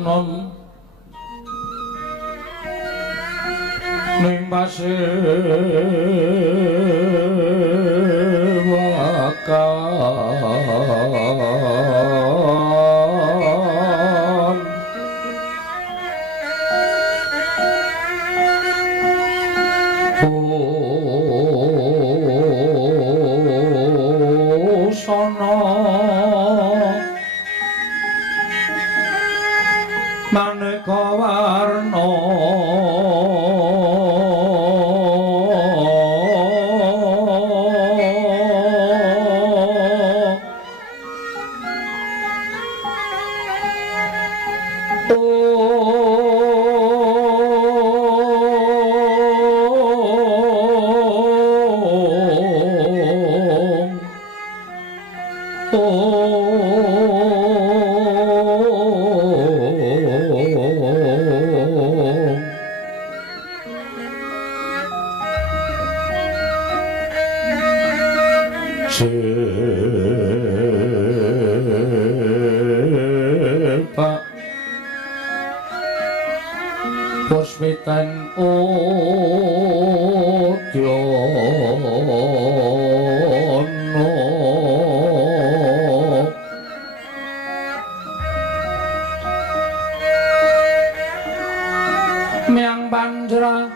non ning pasewakan sono maneka warna Pak Puspitan Udyono Miang Panjra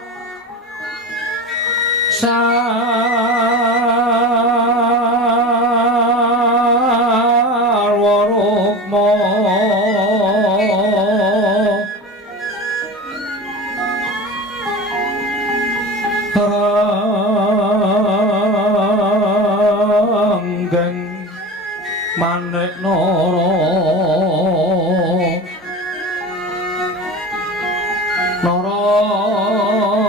Ranggeng Manik Nara Narawata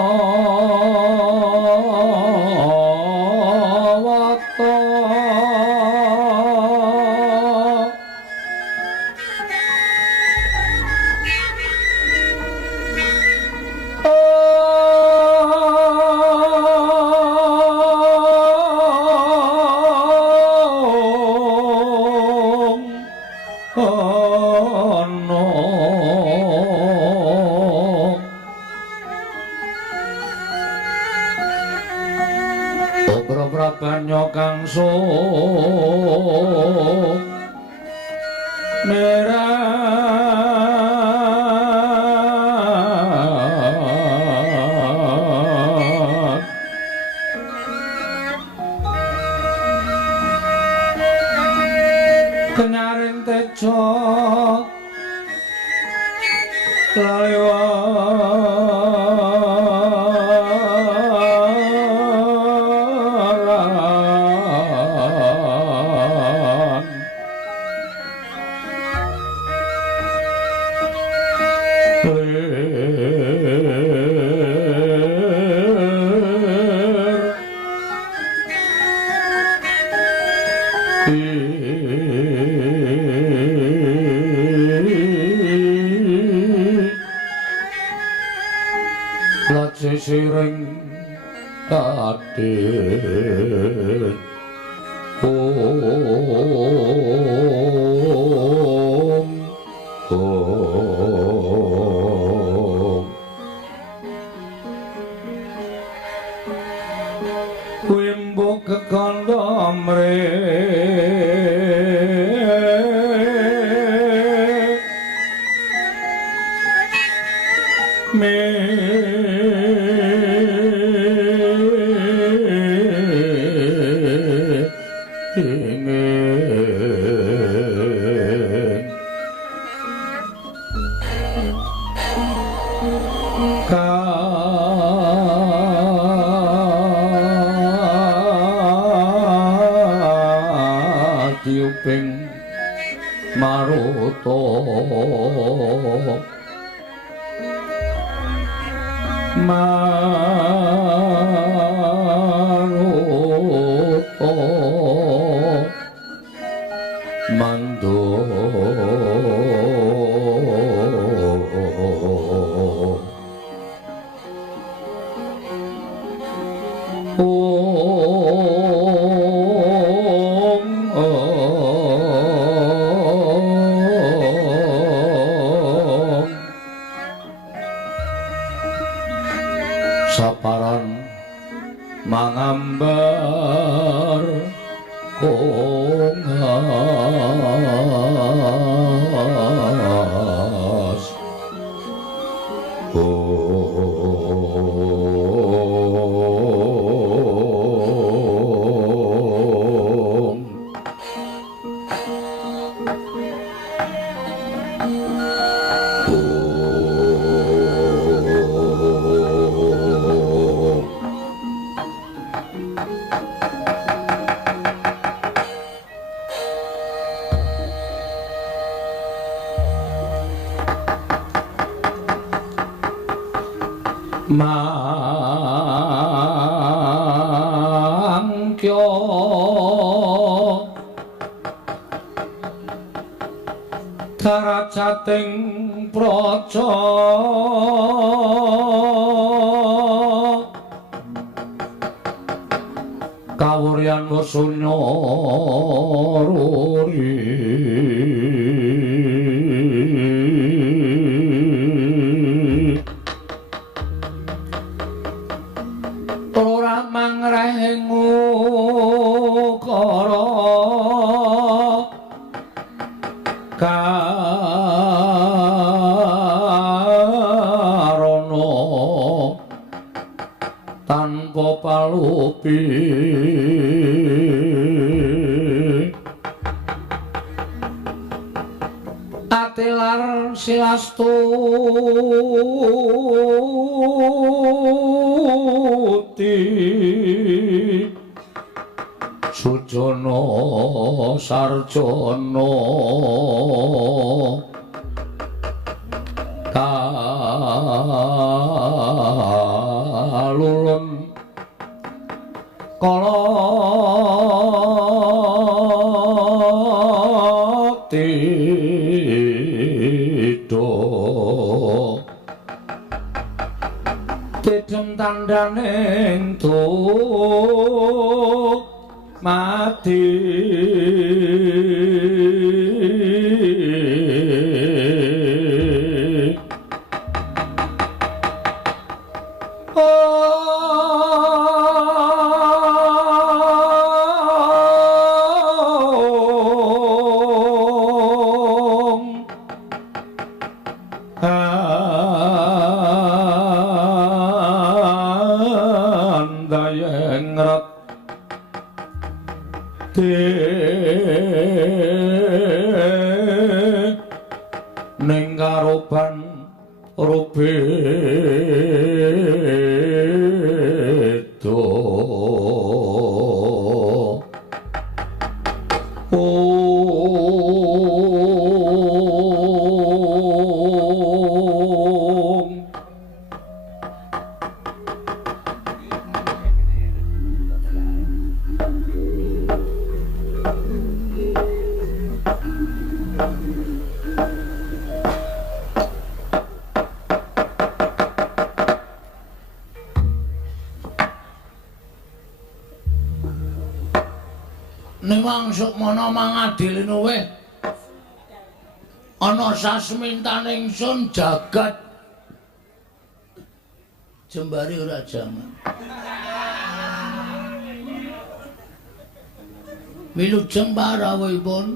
Prabanya kangso merat kenyaring tejo siring kadhe Wimbo kekandha Tiuping maruta mando saparan mangambar kongas mangkyo karacating praja kawuryan wasunya ruri ora mangrehengu kara karana tanpa palupi atilar silastu Sujana Sarjana kalulun kala tida dedem tandhaning mati ning karoban rubedo Sukmana mangadili nuwe ana sasmintaning ingsun jagat jembari ora jaman wilujeng parawuhipun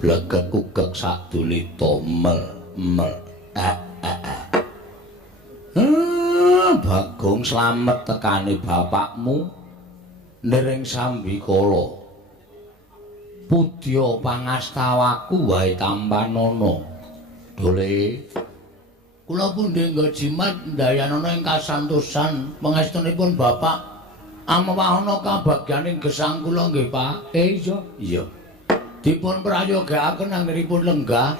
blegek-ugek sadulita mel Bagong slamet tekane bapakmu nering sambikala Pudya pangastawaku wae tampanana. Dole kula pundhe nggo jimat ndayanana ing kasantosan pangestunipun Bapak amawahana kabagyaning gesang kula nggih Pak. Iya. Dipun prayogakaken anggenipun lenggah.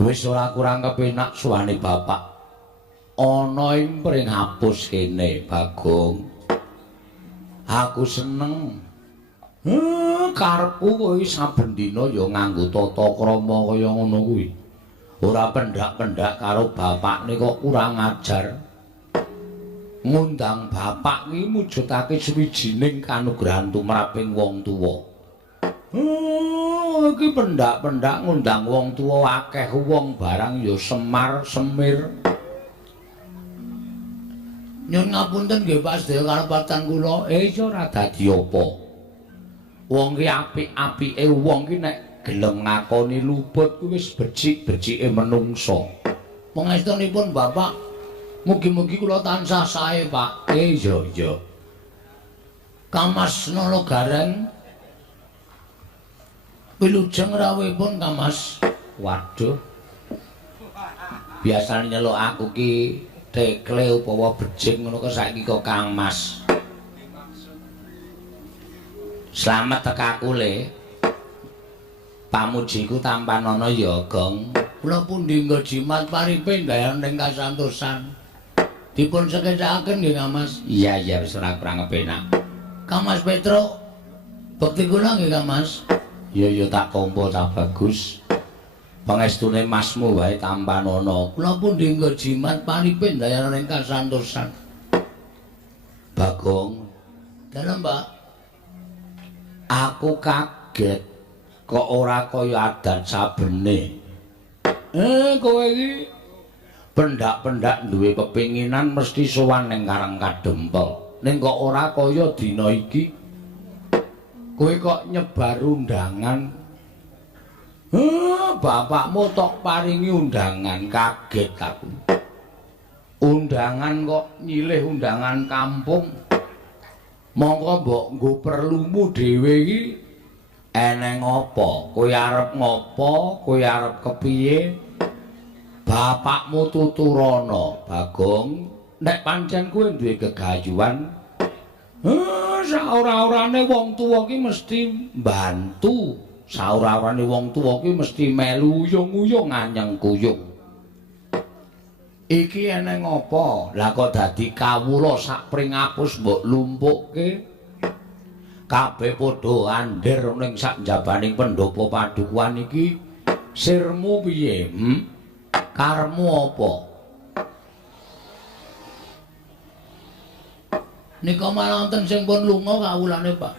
Wis ora kurang kepenak suwane Bapak. Ana ing pring hapus kene Bagong. Aku seneng karepku kowe saben dina ya nganggo tata krama kaya ngono kuwi. Ora pendak-pendak karo bapakne kok kurang ajar. Ngundang bapak ki mujudake suwijining kanugrahan tumraping wong tuwa. Iki pendak-pendak ngundang wong tuwa akeh wong barang ya semar semir. Nyun ngapunten nggih Pak sedaya karepatan kula. Iya ora dadi apa. Wong ki apik-apike wong ki nek gelem ngakoni luput kuwi wis becik-becike menungsa. Pangestunipun Bapak mugi-mugi kula tansah sae, Pak. Iya, iya. Kamas Nolo Gareng wilujeng rawuhipun Kamas. Waduh. Biasane nyeluk aku ki tekle utawa bejing ngono kok saiki kok Kang Mas. Slamet tekaku le. Pamujiku tampanana ya, Gong. Kula pundi nggo jimat paripe ndayang ning kasantosan. Dipun sekecakaken nggih, Kang Mas. Iya, iya wis ora kurang kepenak. Kang Mas Petro, bekti kula nggih, Kang Mas. Iya, iya tak tampa cah bagus. Pangestune Masmu wae tampanana. Kula pundi nggo jimat paripe ndayang ning kasantosan. Bagong. Dalem, Mbak. Aku kaget kok ora kaya adat sabene. Kowe iki pendak-pendak duwe kepinginan mesti sowan ning Karang Kadempel. Ning kok ora kaya dina iki. Kowe kok nyebar undangan. Bapakmu tok paringi undangan, kaget aku. Undangan kok nyilih undangan kampung. Mongko mbok nggo perlumu dhewe iki eneng apa? Kowe arep ngopo? Kowe arep kepiye? Bapakmu tuturana, Bagong. Nek pancen kowe duwe gegayuhan, saora-orane wong tuwa ki mesti mbantu. Saora-orane wong tuwa ki mesti melu uyung-uyung anyeng kuyung. Iki eneng apa? Lah kok dadi kawula sak pringapus mbok lumpukke. Kabeh padha andher ning sak njabaning pendopo padukuhan iki. Sirmu piye? Karepmu apa? Nika malah wonten sing pun lunga kawulane, Pak.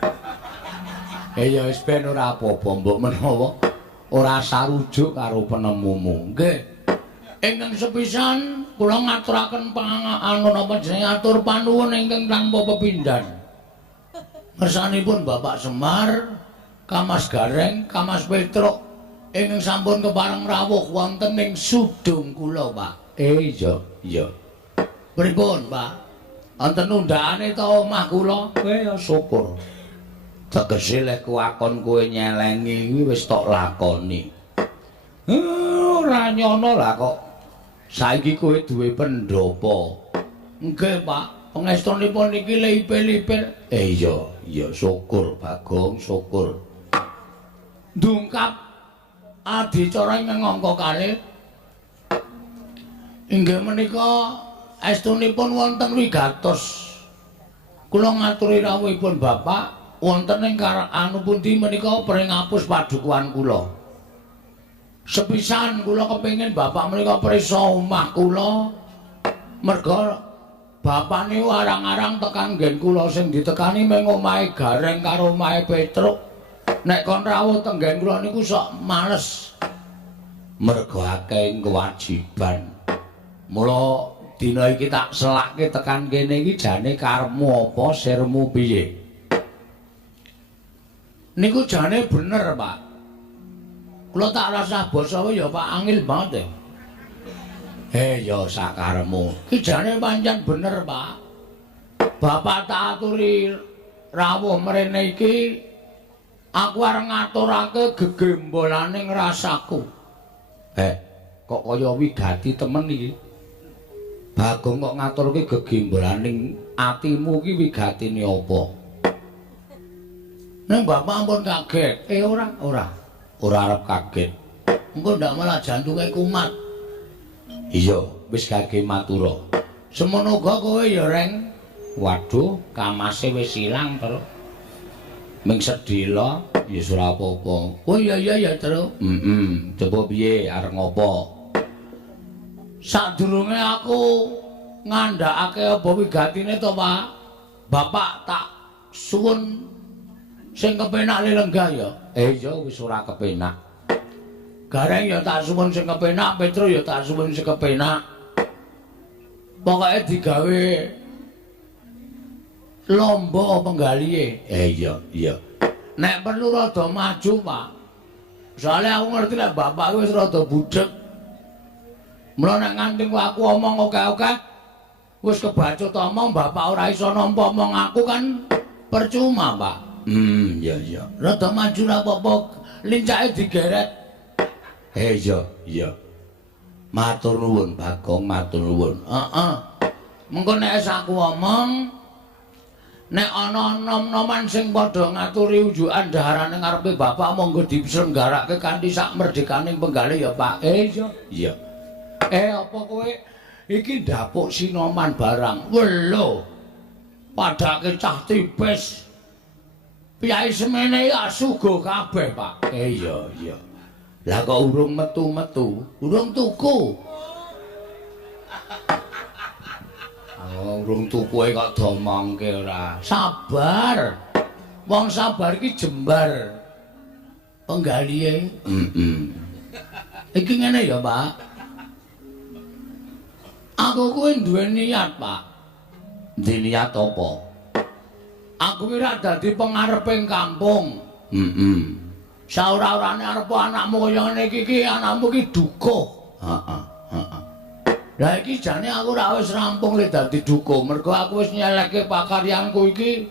Ya wis ben ora apa-apa mbok menawa ora sarujuk karo penemumu. Nggih. Ingkang sepisan kula ngaturaken panganganan napa jenenge atur panuwun ingkang tanpa pepindhan. Ngersanipun Bapak Semar, Kamas Gareng, Kamas Petruk ingkang sampun kepareng rawuh wonten ing sudung kula, Pak. Iya, iya. Pripun, Pak? Wonten undhakane ta omah kula? Ya syukur. Tegese lek kuwakon kowe nyelengi kuwi wis tok lakoni. Ora nyono lah kok. Saiki kowe duwe pendopo. Nggih, Pak. Pangestunipun niki lipil-lipil. Iya, iya syukur, Bagong, syukur. Ndungkap adicara ing angka kalih. Inggih menika estunipun wonten wigatos. Kula ngaturi rawuhipun Bapak wonten ing anu pundi menika pringapus padukuhan kula. Sepisan kula kepengin Bapak menika prisa omah kula. Merga Bapak niku arang-arang tekan nggen kula sing ditekani mung omahe Gareng karo omahe Petruk. Nek kon rawuh teng nggen kula niku sok males. Merga akeh kewajiban. Mula dina iki tak selakke tekan kene iki jane karepmu apa, sirmu piye? Niku jane bener, Pak. Kula tak rasah basa ya Pak angel banget ya sakaremu. Ki jane pancen bener, Pak. Bapak tak aturi rawuh mrene iki aku arep ngaturake gegembolaning rasaku. Kok kaya wigati temen iki. Bagong kok ngaturke gegembolaning atimu ki wigatine apa? Neng Bapak ampun kaget. Ora arep kaget. Engko ndak malah jantunge kumat. Iya, wis kage matura. Semono uga kowe ya, Reng. Waduh, kamase wis ilang terus. Ming sedhela ya ora apa-apa. Oh iya ya, Tru. Coba piye arep ngopo? Sadurunge aku ngandhakake apa wigatine to, Pak. Bapak tak suwun sing kepenak lenggah ya. Iya wis ora kepenak. Gareng ya tak suwun sing kepenak, Petro ya tak suwun sing kepenak. Pokoke digawe lomba penggalihe. Iya. Nek perlu rada maju, Pak. Soalnya aku ngerti nek bapak wis rada budheg. Mula nek nganti aku omong oke-oke, wis kebacut omong bapak ora iso nampa omong aku kan percuma, Pak. Iya. Rada maju ra apa-apa, lincake digeret. Iya. Matur nuwun, Bagong, matur nuwun. Heeh. Mengko nek aku omong nek ana nom-noman sing padha ngaturi unjukan daharane ngarepe bapak monggo diselenggarake kanthi sak merdekaning penggalih ya, Pak. Iya. Apa kowe iki ndapuk sinoman barang? Welo. Padake cah tipis. Piyai semene ya sugo kabeh, Pak. Iya. Lah kok urung metu-metu, urung tuku. Urung tuku kok domongke ora. Sabar. Wong sabar iki jembar penggalihe. Iki ngene ya, Pak. Aku kuwi duwe niat, Pak. Ndi niat apa? Aku kira dadi pengareping kampung. Saora-orane arep anakmu kaya ngene iki anakmu iki dukuh. Heeh. Lah iki jane aku ora wis rampung le dadi dukuh, mergo aku wis nyelekke pakaryanku iki.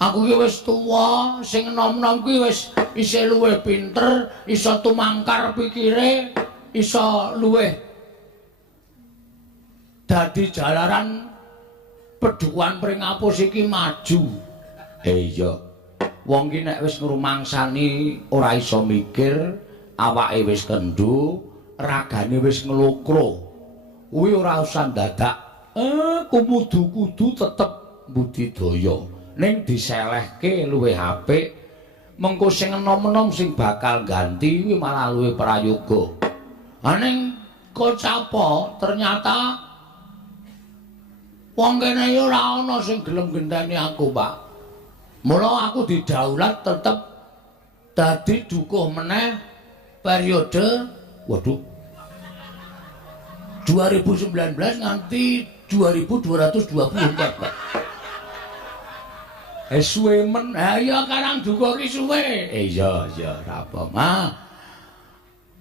Aku iki wis tuwa, sing enom-enom kuwi wis isih luwih pinter, iso tumangkar pikire, iso luwih dadi jalaran pedukuhan Pringapus iki maju. Iya. Wong ki nek wis ngrumangsani ora iso mikir, awake wis kendhu, ragane wis nglokro. Kuwi ora usah dadak. Kudu tetep budidaya. Ning diselehke luwih apik. Mengko sing enom-enom sing bakal ganti kuwi malah luwih prayoga. Ning kok apa ternyata wong kene ya ora ana sing gelem gendani aku, Pak. Mula aku didaulat tetep dadi dukuh meneh periode 2019 nganti 2224, Pak. Suwe men. Ya karang dukuh ki suwe. Iya, ra apa.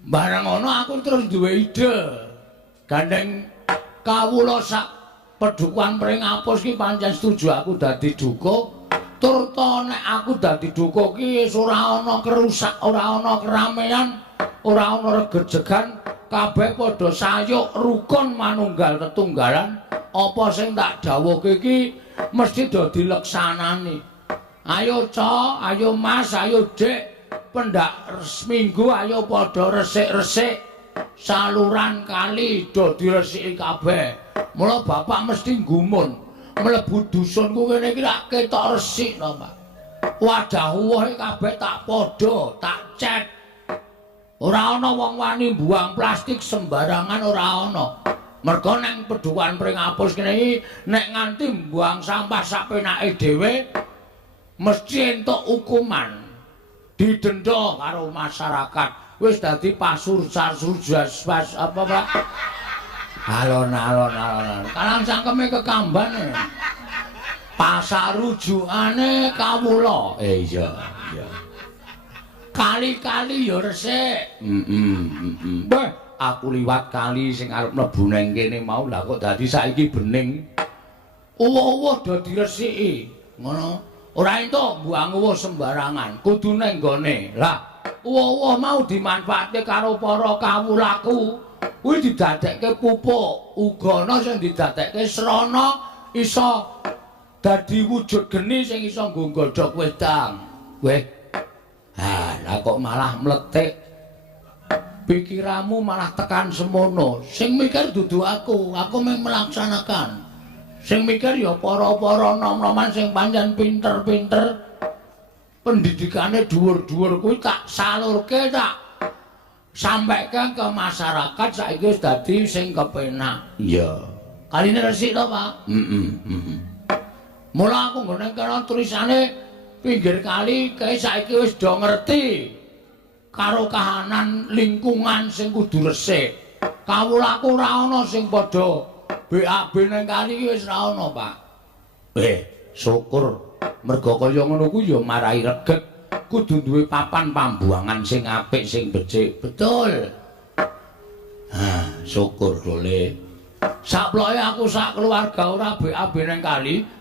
Bareng ngono aku terus duwe ide. Gandeng kawula sak pedukuhan Pringapus ki pancen setuju aku dadi dukuh. Turta nek aku dadi dukuh ki wis ora ana kerusak, ora ana keramaian, ora ana regejegan, kabeh padha sayuk rukun manunggal tetunggalan. Apa sing tak dawuhke iki mesti do dileksanani. Ayo, Cok, ayo Mas, ayo Dik, pendak seminggu ayo padha resik-resik saluran kali do diresiki kabeh. Mula bapak mesti gumun. Mlebu dusunku kene iki rak ketok resik to, Pak. Wadah uwohe kabeh tak padha, tak cet. Ora ana wong wani mbuang plastik sembarangan, ora ana. Mergo nang pedukuhan Pringapus kene iki nek nganti mbuang sampah sapenake dhewe mesti entuk hukuman. Didenda karo masyarakat. Wis dadi pasurjas apa, Pak? Alon-alon. Kalang cangkeme kekambane. Pasar rujukane kawula. Iya. Kali-kali ya resik. Beh, aku liwat kali sing arep mlebu nang kene mau lah kok dadi saiki bening. Uwuh do diresiki. Ngono. Ora entuk mbuang uwuh sembarangan, kudu nang nggone. Lah, uwuh mau dimanfaatke karo para kawulaku. Kuwi didadekke pupuk, uga ana sing didadekke srana iso dadi wujud geni sing iso nggo godhog wedang. Weh. Lah kok malah mletik. Pikiranmu malah tekan semono. Sing mikir dudu aku mung melaksanakan. Sing mikir ya para-para nom-noman sing pancen pinter-pinter. Pendidikane dhuwur-dhuwur kuwi tak salurke tak sampaikan ke masyarakat saiki wis dadi sing kepenak. Iya. Kaline resik to, Pak? Mula aku nggone kena tulisane pinggir kali kae saiki wis do ngerti karo kahanan lingkungan sing kudu resik. Kawulaku ora ana sing padha BAB nang kali iki wis ora ana, Pak. syukur merga kaya ngono ku ya marai reget kudu duwe papan pambuangan sing apik sing becik betul. Syukur dole saploke aku sak keluarga ora BAB nang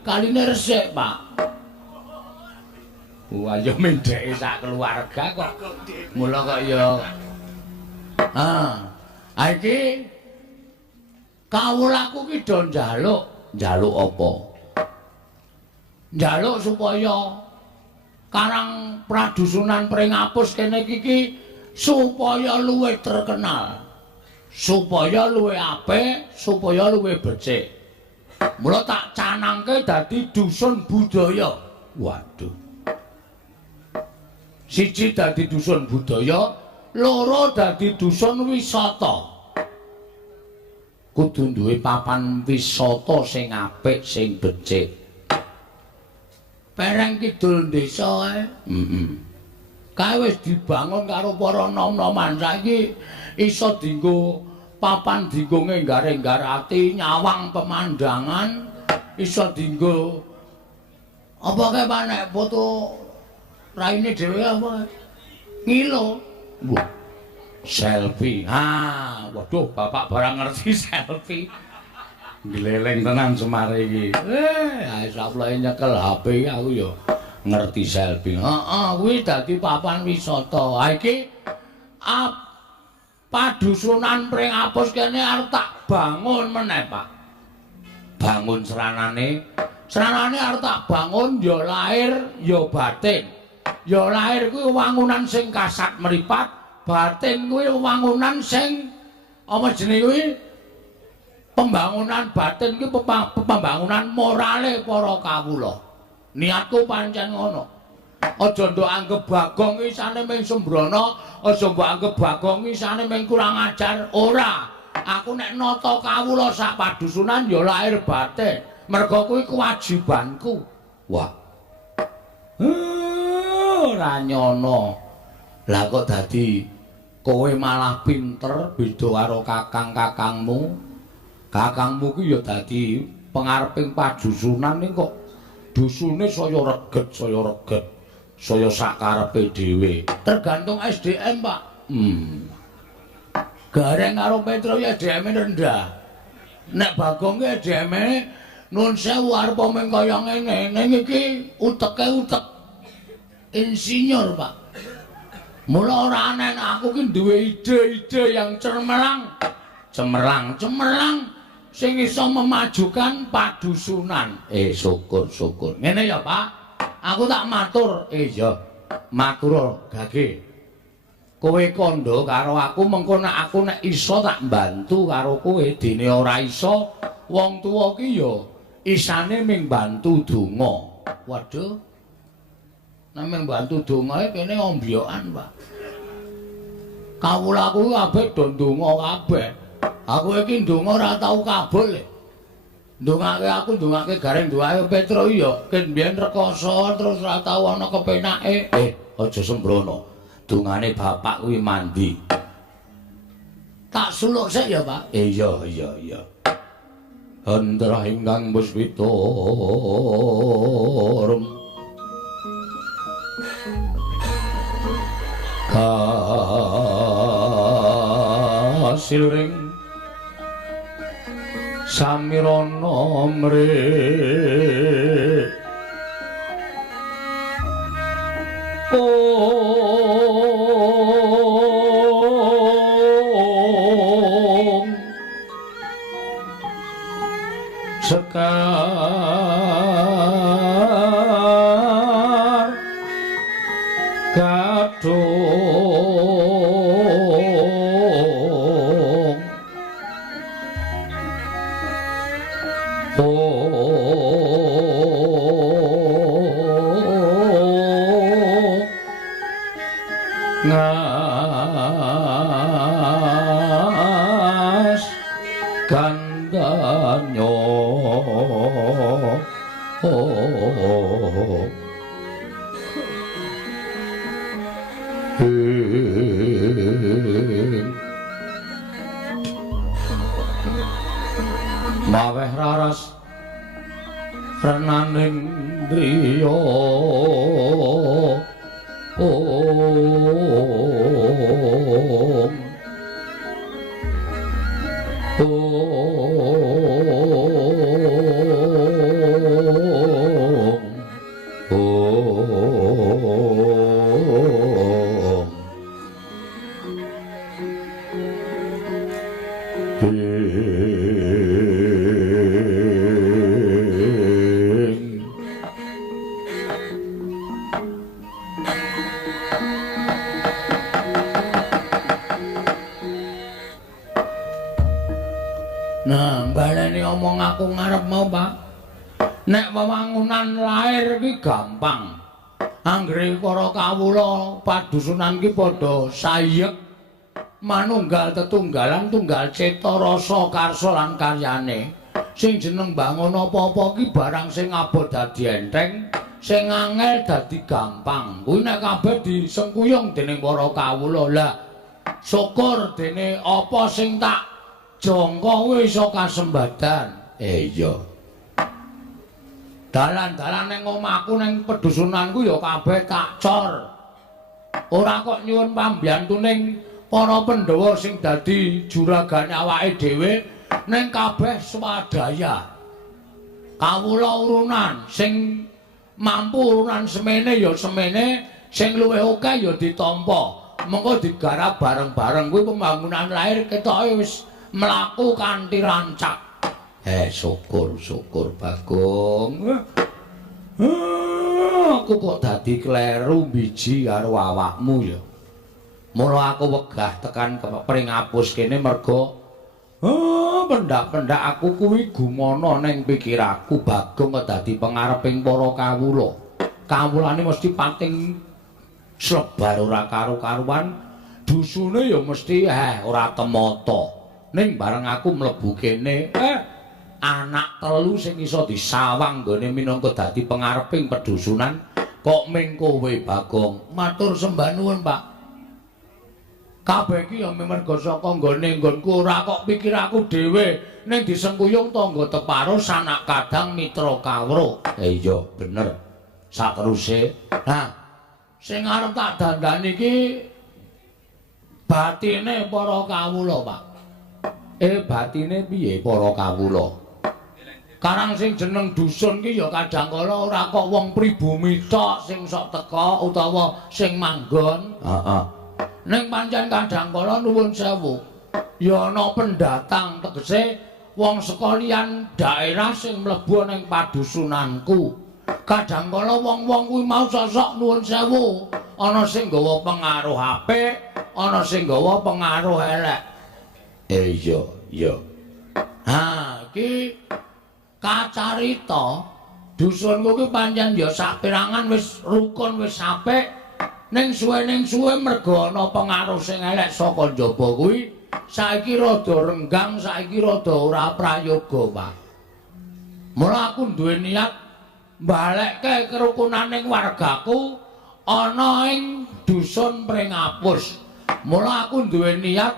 kaline resik Pak. Wah ya mendheke sak keluarga kok mula kok ya iki kawulaku ki do njaluk apa? Njaluk supaya Karang Pradusunan Pringapus kene iki supaya luwih terkenal, supaya luwih apik, supaya luwih becik. Mula tak canangke dadi dusun budaya. Waduh. Siji dadi dusun budaya, loro dadi dusun wisata. Kudu duwe papan wisata sing apik, sing becik. Pereng kidul desa kae wis dibangun karo para nom-noman saiki iso dienggo papan dienggo ngenggar-enggarati nyawang pemandangan iso dienggo apa kae panek foto raine dhewe apa ngilo selfie waduh bapak barang ngerti selfie gleleng tenan Semar iki. Saploke nyekel HP aku ya ngerti selfie. Kuwi dadi papan wisata. Iki Padusunan Pringapus kene arep tak bangun meneh, Pak. Bangun seranane. Seranane arep tak bangun ya lahir ya batin. Ya lahir kuwi wangunan sing kasat mripat, batin kuwi wangunan sing apa jenenge kuwi? Pembangunan batin ki pembangunan morale para kawula. Niatku pancen ngono. Aja ndok anggap Bagong iki isane mung sembrono, aja mbok anggap Bagong iki isane mung kurang ajar. Ora. Aku nek nata kawula sak padusunan ya lahir batin. Merga kuwi kewajibanku. Wah. Ora nyono. Lah kok dadi kowe malah pinter beda karo kakang-kakangmu. Kakangmu ki ya dadi pengareping padusunan ning kok dusune saya reget, saya sakarepe dhewe. Tergantung SDM, Pak. Gareng karo Petro ya SDM rendah. Nek Bagong ki SDM nun sewu arep mung kaya ngene. Ning iki uteke utek insinyur, Pak. Mula ora aneh aku ki duwe ide-ide yang cemerlang sing iso memajukan padusunan. Syukur. Ngene ya, Pak. Aku tak matur. Iya. Matur gage. Kowe kandha karo aku mengko nek aku nek iso tak mbantu karo kowe dene ora iso wong tuwa ki ya isane ming bantu donga. Waduh. Nek ming bantu dongae kene ombyokan, Pak. Kawulaku kabeh do ndonga kabeh. Aku iki ndonga ora tau kabul. Ndongake aku ndongake gareng ndongake Petro iya, ken mbiyen rekoso terus ora tau ana kepenake. Aja sembrono. Dongane bapak kuwi mandi. Tak suluk sik ya, Pak. Iya. Hendra ingkang puspita kasiluring samirana mrih sekar kadung ngas gandanyo maweh raras renaning driya Nah, baleni omong aku ngarep mau, Pak. Nek wewangunan lair ki gampang. Anggere para kawula padusunan ki padha sayek manunggal tetunggalan tunggal cita rasa karsa lan karyane. Sing jeneng bangun apa-apa ki barang sing abot dadi enteng, sing angel dadi gampang. Kuwi nek kabeh disengkuyung dening para kawula. Lah, syukur dene apa sing tak jangka kuwi iso kasembadan. Iya. Dalan-dalan ning omahku ning pedusunanku ya kabeh tak cor. Ora kok nyuwun pambiyantuning para Pandhawa sing dadi juragane awake dhewe ning kabeh swadaya. Kawula urunan sing mampu urunan semene ya semene, sing luwih akeh ya ditampa. Mengko digarap bareng-bareng kuwi pembangunan lair ketoke wis mlaku kanthi rancak. Syukur Bagong. Aku kok dadi kleru biji karo awakmu ya. Mula aku wegah tekan kepring apus kene merga pendak-pendak aku kuwi gumono ning pikirku Bagong kok dadi pangareping para kawula. Kawulane mesti pating slebar ora karo-karuan. Dusune ya mesti ora temata. Ning bareng aku mlebu kene anak telu sing iso disawang nggone minangka dadi pangareping pedusunan kok ming kowe Bagong. Matur sembah nuwun, Pak. Kabeh iki ya merga saka nggone nggonku ora kok pikir aku dhewe ning disengkuyung tangga teparo sanak kadang mitra kawruh. Iya, bener. Sateruse. Nah, sing arep tak dandani iki batine para kawula, Pak. Batine piye para kawula? Karang sing jeneng dusun ki ya kadhangkala ora kok wong pribumi tok sing sok teka utawa sing manggon. Heeh. Ning pancen kadhangkala nuwun sewu. Ya ana pendatang tegese wong saka liyan daerah sing mlebu ning padusunanku. Kadhangkala wong-wong kuwi mau sosok nuwun sewu, ana sing nggawa pengaruh apik, ana sing nggawa pengaruh elek. Iya. Ha, iki kacarita dusunku ki pancen ya saperangan wis rukun wis apik ning suwe merga ana pengaruh sing elek saka njaba kuwi saiki rada renggang saiki rada ora prayoga, Pak. Mula aku duwe niat mbalekke kerukunaning wargaku ana ing dusun Pringapus. Mula aku duwe niat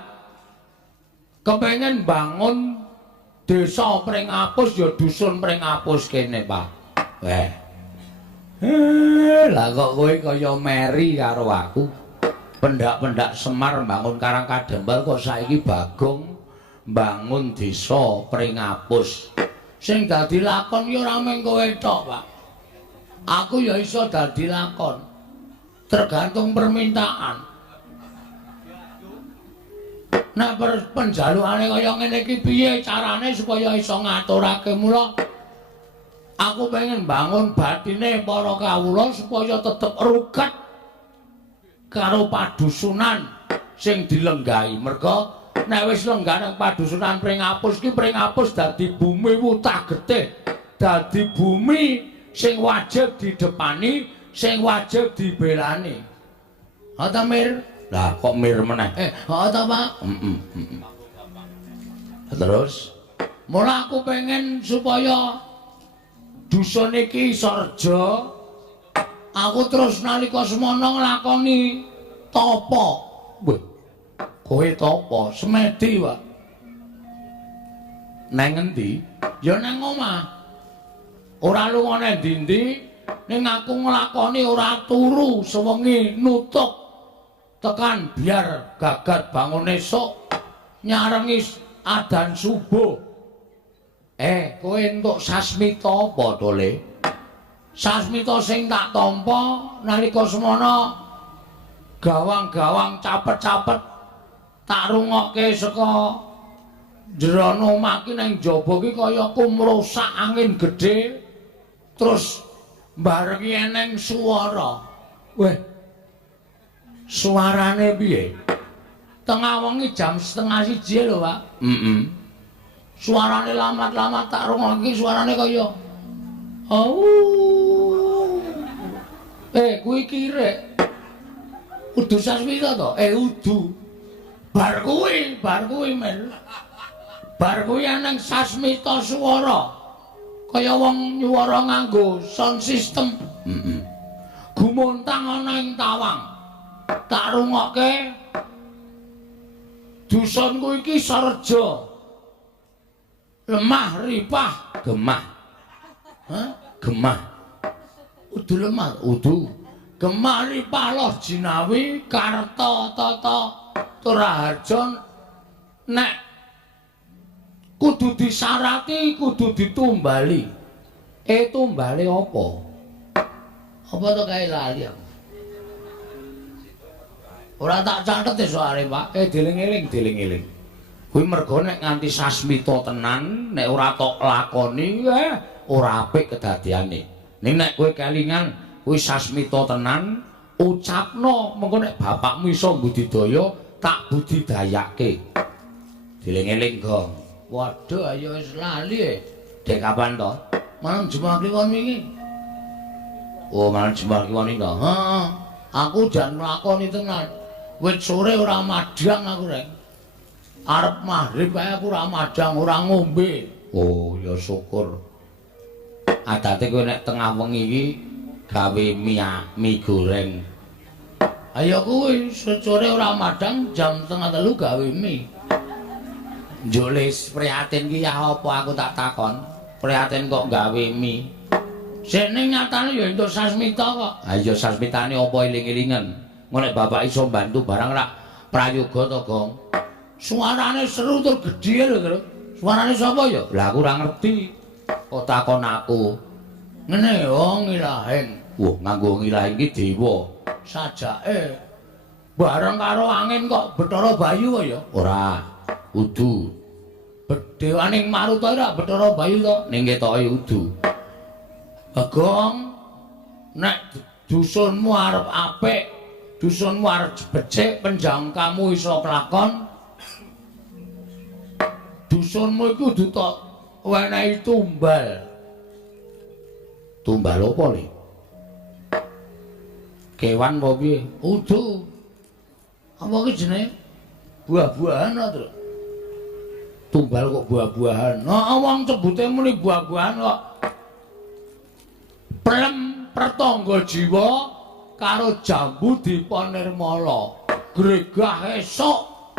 kepengin bangun desa Pringapus ya dusun Pringapus kene, Pak. Lah kok kowe kaya meri karo aku. Pendak-pendak Semar bangun Karang Kadempel kok saiki Bagong bangun desa Pringapus. Sing dadi lakon ya ora mung kowe tok, Pak. Aku ya iso dadi lakon. Tergantung permintaan. Nah, penjalukane kaya ngene iki piye carane supaya iso ngaturake mula aku pengen bangun batine para kawula supaya tetep ruket karo padusunan sing dilenggahi. Merga nek wis lenggah nang padusunan Pringapus ki Pringapus dadi bumi wutah getih, dadi bumi sing wajib didepani, sing wajib dibelani. Ha ta, Mir? Lah kok mir meneh? Ta, Pak? Terus mula aku pengen supaya dusun iki iso reja. Aku terus nalika semono nglakoni tapa. Weh. Kowe tapa? Semedi, Pak. Nang endi? Ya nang omah. ora lunga nang ndi-ndi ning aku nglakoni ora turu sewengi nutuk tekan biar gagat bangun esuk nyarengi adan subuh. Kowe entuk sasmita apa to, Le? Sasmita sing tak tampa nalika semana gawang-gawang capet-capet tak rungokke saka jrono omah ki nang jaba ki kaya kumrusak angin gedhe terus barengi eneng swara. Weh. Suarane piye? Tengah wengi jam 12:30 lho, Pak. Suarane lamat-lamat tak rungokke suarane kaya kuwi kirek. Udu sasmita to? Udu. Bar kuwi men. Bar kuwi ana sasmita swara. Kaya wong nyuwara nganggo sound system. Gumuntang ana ing tawang. Tak rungokke dusunku iki Sarja. Lemah ripah gemah. Gemah. Udu lemah, udu. Gemah ripah loh jinawi karta tata turaharja nek kudu disarati kudu ditumbali. Tumbale apa? Apa to kae lali aku. Ora tak catet soalé, Pak. Dieling-eling. Kuwi mergo nek nganti sasmita tenan, nek ora tok lakoni, ora apik kedadiane. Ning nek kowe kelingan kuwi sasmita tenan, ucapno mengko nek bapakmu iso budidaya, tak budidayake. Dieling-eling, Gong. Waduh, ayo wis lali. Dek kapan to? Malam Jumat kliwon iki. Oh, malam Jumat kliwon iki to. Heeh. Aku jan nglakoni tenan. Wit sore ora madang aku rek. Arep maghrib ae aku ora madang, ora ngombe. Oh, ya syukur. Adate kowe nek tengah wengi iki gawe mie goreng. Ayo kuwi sore ora madang jam 2:30 gawe mie. Julis prihatin ki ya apa aku tak takon. Prihatin kok gawe mie. Sene nyatane ya entuk sasmita kok. Ha iya sasmitane apa eling-elingen. Nek bapak iso bantu barang rak prayoga to, Gong. Suarane seru tur gedhe lho. Suarane sapa ya? Lah aku ora ngerti. Kok takon aku. Ngene wong ngilahing. Wah, nganggo ngilahing iki dewa. Sajake bareng karo angin kok Bathara Bayu kok ya? Ora. Udu. Dewaning Maruta ora Bathara Bayu to? Ning ketoke udu. Gong, nek dusunmu arep apik, dusunmu arep becik, penjangkamu iso kelakon. Dusunmu iku kudu tok wenehi tumbal. Tumbal apa, Le? Kewan apa piye? Udu. Apa ki jenenge? Buah-buahan to. Tumbal kok buah-buahan. Nah, wong cebute muni buah-buahan kok. Plem pertangga jiwa karo jambu dipanirmala. Gregah esuk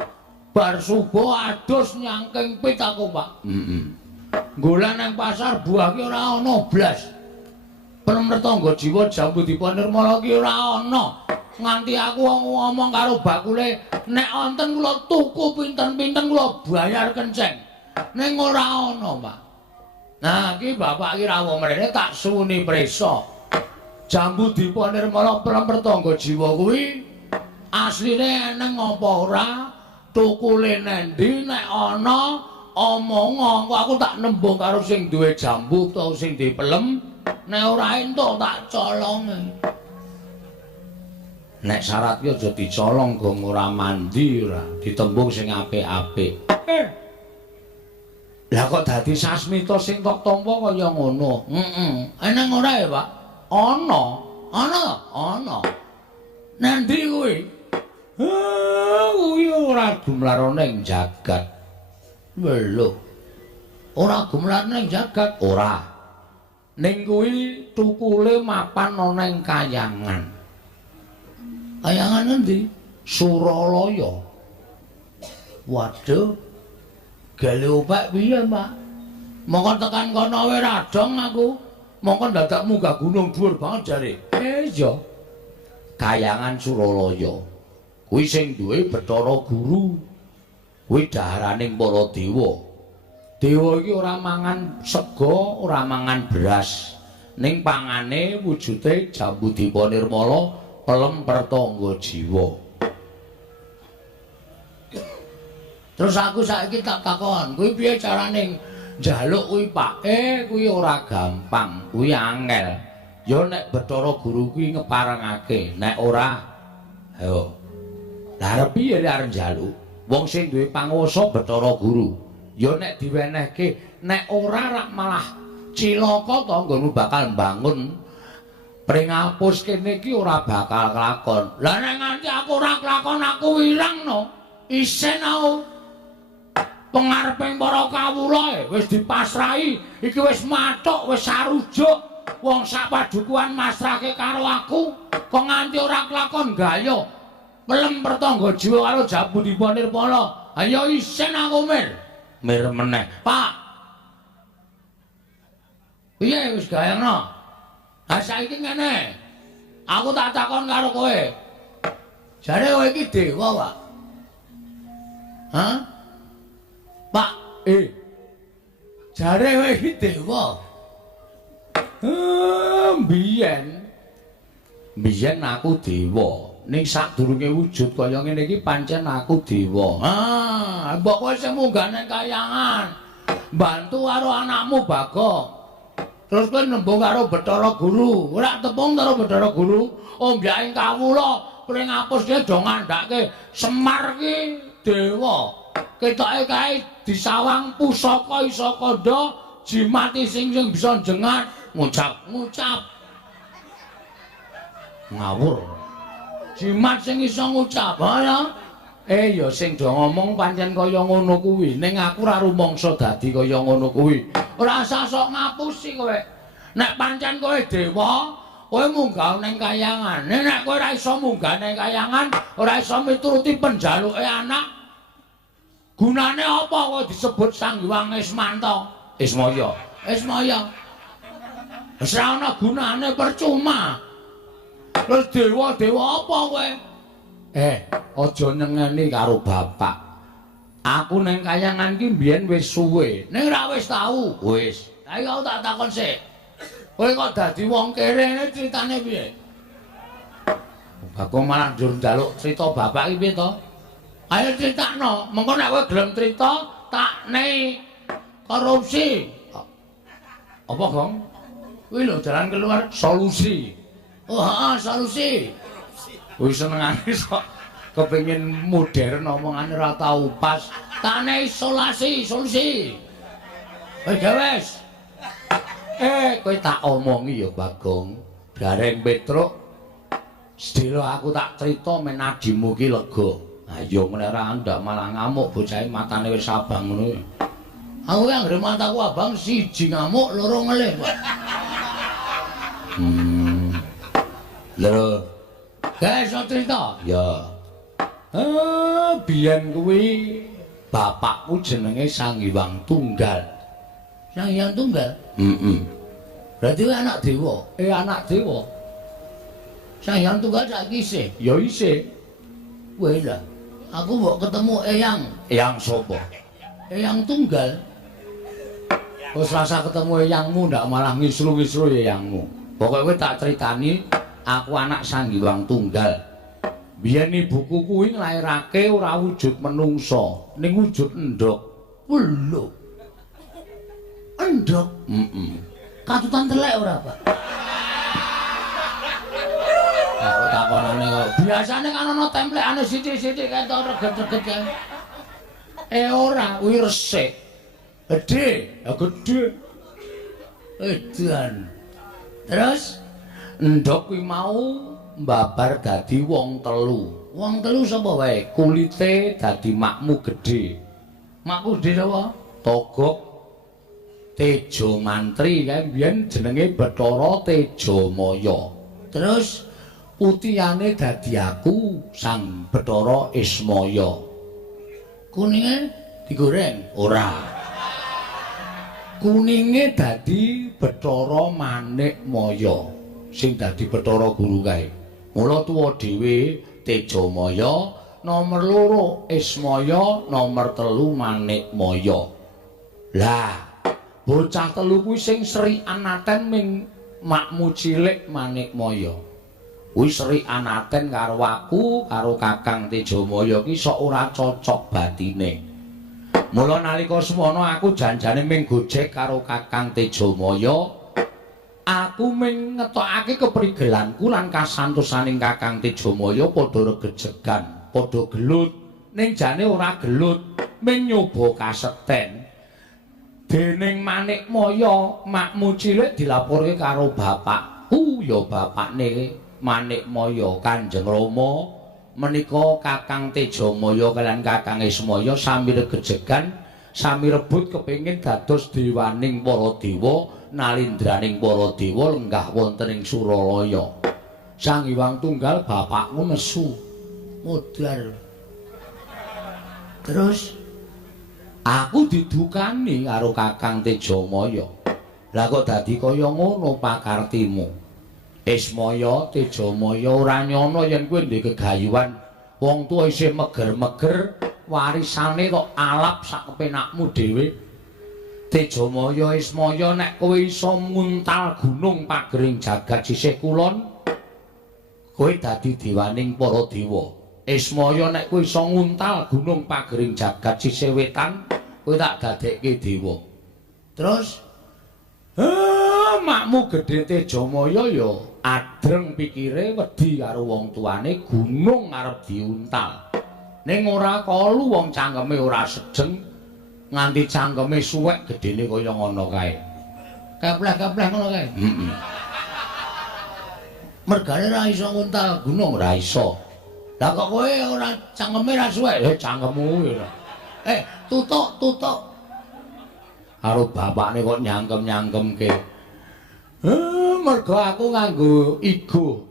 bar subuh adus nyangking pit aku, Pak. Golek nang pasar buah ki ora ana blas. Plem pertangga jiwa jambu dipanirmala ki ora ana. Nganti aku ngomong karo bakule, nek wonten kula tuku pinten-pinten kula bayar kenceng. Ning ora ana, Pak. Nah, iki bapak iki rawuh mrene tak suwuni prisa. Jambu dipanirmala plem pertangga jiwa kuwi asline eneng apa ora? Tukule nendi nek ana omong aku tak nembung karo sing duwe jambu utawa sing dipelem. Nek ora entuk tak colonge. Nek syarat ki aja dicolong Gong ora mandi ora, ditembung sing apik-apik. Lah kok dadi sasmita sing tok tampa kaya ngono. Eneng ora ya, Pak? Ana. Nendi kuwi? Kuwi ora gumlarane ing jagat. Lho. Ora gumlarane ing jagat, ora. Ning kuwi tukule mapan ana ing kayangan. Kayangan endi? Suralaya. Waduh. Gale opak piye, Pak? Mongko tekan kono wae radong aku. Mongko dadak munggah gunung dhuwur banget jare. Iya. Kayangan Suralaya. Kuwi sing duwe Bathara Guru. Kuwi dhaharaning para dewa. Dewa iki ora mangan sega, ora mangan beras. Ning pangane wujude Jambudipa Nirmala, pelem pertangga jiwa. Terus aku saiki tak takon, kuwi piye carane njaluk kuwi Pak? Kuwi ora gampang, kuwi angel. Ya nek Bathara Guru kuwi ngeparengake, nek ora ayo. Lah arep piye arep njaluk? Wong sing duwe panguwasa Bathara Guru. Ya nek diwenehke, nek ora rak malah cilaka to nggonmu bakal mbangun pringapus kene iki ora bakal kelakon. Lah nek nganti aku ora kelakon aku wirang no. Isen aku pengareping para kawula wis dipasrahi, iki wis mathuk, wis sarujuk. Wong sak padukuhan masrahke karo aku, kok nganti ora kelakon gaya. Pelem pertangga jiwa karo Jambudipa Nirmala. Ayo isen aku mir meneh. Pak. Piye wis gayana? Lah saiki ngene. Aku tak takon karo kowe. Jare kowe iki dewa, Pak. Hah? Pak, jare kowe iki dewa. Biyen aku dewa. Ning sadurunge wujud kaya ngene iki pancen aku dewa. Mbok kowe sing munggah ning kayangan. Bantu karo anakmu Bagong. Terus kowe nembung karo Bathara Guru. Ora tepung karo Bathara Guru. Ombyaking kawula pringapus ki do ngandhake Semar ki dewa. Ketoke kae disawang pusaka isa kandha jimati sing bisa jengat ngucap ngawur. Jimat sing iso ngucap ya. Ya sing do ngomong pancen kaya ngono kuwi. Ning aku ora rumangsa dadi kaya ngono kuwi. Ora usah sok ngapusi kowe. Nek pancen kowe dewa, kowe munggah ning kayangan. Nek kowe ora iso munggah ning kayangan, ora iso mituruti penjaluke anak. Gunane apa kowe disebut Sang Hyang Ismanta? Ismaya. Wis ora ana gunane, percuma. Terus dewa-dewa apa kowe? Aja nyengeni karo bapak. Aku ning kayangan ki mbiyen wis suwe. Ning ora wis tau. Wis. Lah iki aku tak takon sik. Kowe kok dadi wong kere critane piye? Bagong malah njur njaluk crita bapak iki piye to? Ayo critakno. Mengko nek kowe gelem crita, tak nehi korupsi. Apa, Gong? Kuwi lho jalan keluar solusi. Oh, solusi. Wis senengane sok kepengin modern omongane ora tau pas. Tane isolasi, solusi. Wis. Kowe tak omongi ya Bagong. Gareng Petruk. Sedhela aku tak crita men adimu ki lega. Ha ya meneh ora ndak malah ngamuk bocahe matane wis abang ngono. Aku yang anggere mataku abang siji ngamuk, loro ngelih, Pak. Lho. Guys, cerita? Ya. Biyen kuwi bapakku jenenge Sang Hyang Tunggal. Sang Hyang Tunggal? Berarti kuwi anak dewa. Anak dewa. Sang Hyang Tunggal saiki isih? Ya isih. Weh lah. Aku mbok ketemu Eyang. Eyang sapa? Eyang Tunggal. Wis rasa ketemu eyangmu ndak malah ngisru-ngisru eyangmu. Pokoke kowe tak critani aku anak Sang Hyang Tunggal. Biyen ibuku kuwi nglairake ora wujud menungsa, ning wujud endhog. Lho. Endhog? Katutan telek ora, Pak? Aku takonane kok. Biasane kan ana templekane sithik-sithik ketok reget-reget kae. Ora, kuwi resik. Gede, ya gede. Edan. Terus endhog kuwi mau mbabar dadi wong telu. Wong telu sapa wae? Kulite dadi makmu gedhe. Makmu gedhe sapa? Togok Tejo Mantri kan biyen jenenge Bathara Tejamaya. Terus putihane dadi aku Sang Bathara Ismaya. Kuninge digoreng? Ora. Kuninge dadi Bathara Manikmaya sing dadi Bathara Guru kae. Mula tuwa dhewe Tejamaya, nomor 2 Ismaya, nomor 3 Manikmaya. Lah, bocah telu kuwi sing Sri Anaten ming makmu cilik Manikmaya. Kuwi Sri Anaten karo aku karo Kakang Tejamaya ki sok ora cocok batine. Mula nalika semana aku janjane ming gojek karo Kakang Tejamaya. Aku ming ngetokake keprigelanku lan kasantosaning Kakang Tejamaya padha regejegan, padha gelut. Ning jane ora gelut, ming nyoba kaseten. Dening Manikmaya, makmu cilik dilaporke karo bapakku ya bapakne Manikmaya Kanjeng Rama. Menika Kakang Tejamaya kaliyan Kakang Ismaya sami regejegan, sami rebut kepengin dados dewaning para dewa, nalindraning para dewa lenggah wonten ing Suralaya. Sang Hyang Tunggal bapakmu nesu. Modal. Terus aku didukani karo Kakang Tejamaya. Lah kok dadi kaya ngono pakartimu? Ismaya Tejamaya ora nyono yen kowe ndek gegayuhan wong tuwa isih meger-meger warisane kok alap sak kepenakmu dhewe. Tejamaya Ismaya nek kowe iso nguntal gunung pagering jagat sisih kulon, kowe dadi dewaning para dewa. Ismaya nek kowe iso nguntal gunung pagering jagat sisih wetan, kowe tak dadekke dewa. Terus makmu gedhe Tejamaya ya adreng pikire wedi karo wong tuane gunung arep diuntal. Ning ora kalu wong cangkeme ora sejeng nganti cangkeme suwek gedene kaya ngono kae. Kepleh-kepleh ngono kae. Heeh. Mergane ra iso nguntal gunung ra iso. Lah kok kowe ora cangkeme ra suwek? Cangkemmu ya. Tutuk. Karo bapakne kok nyangkem-nyangkemke. Mergo aku nganggo igo.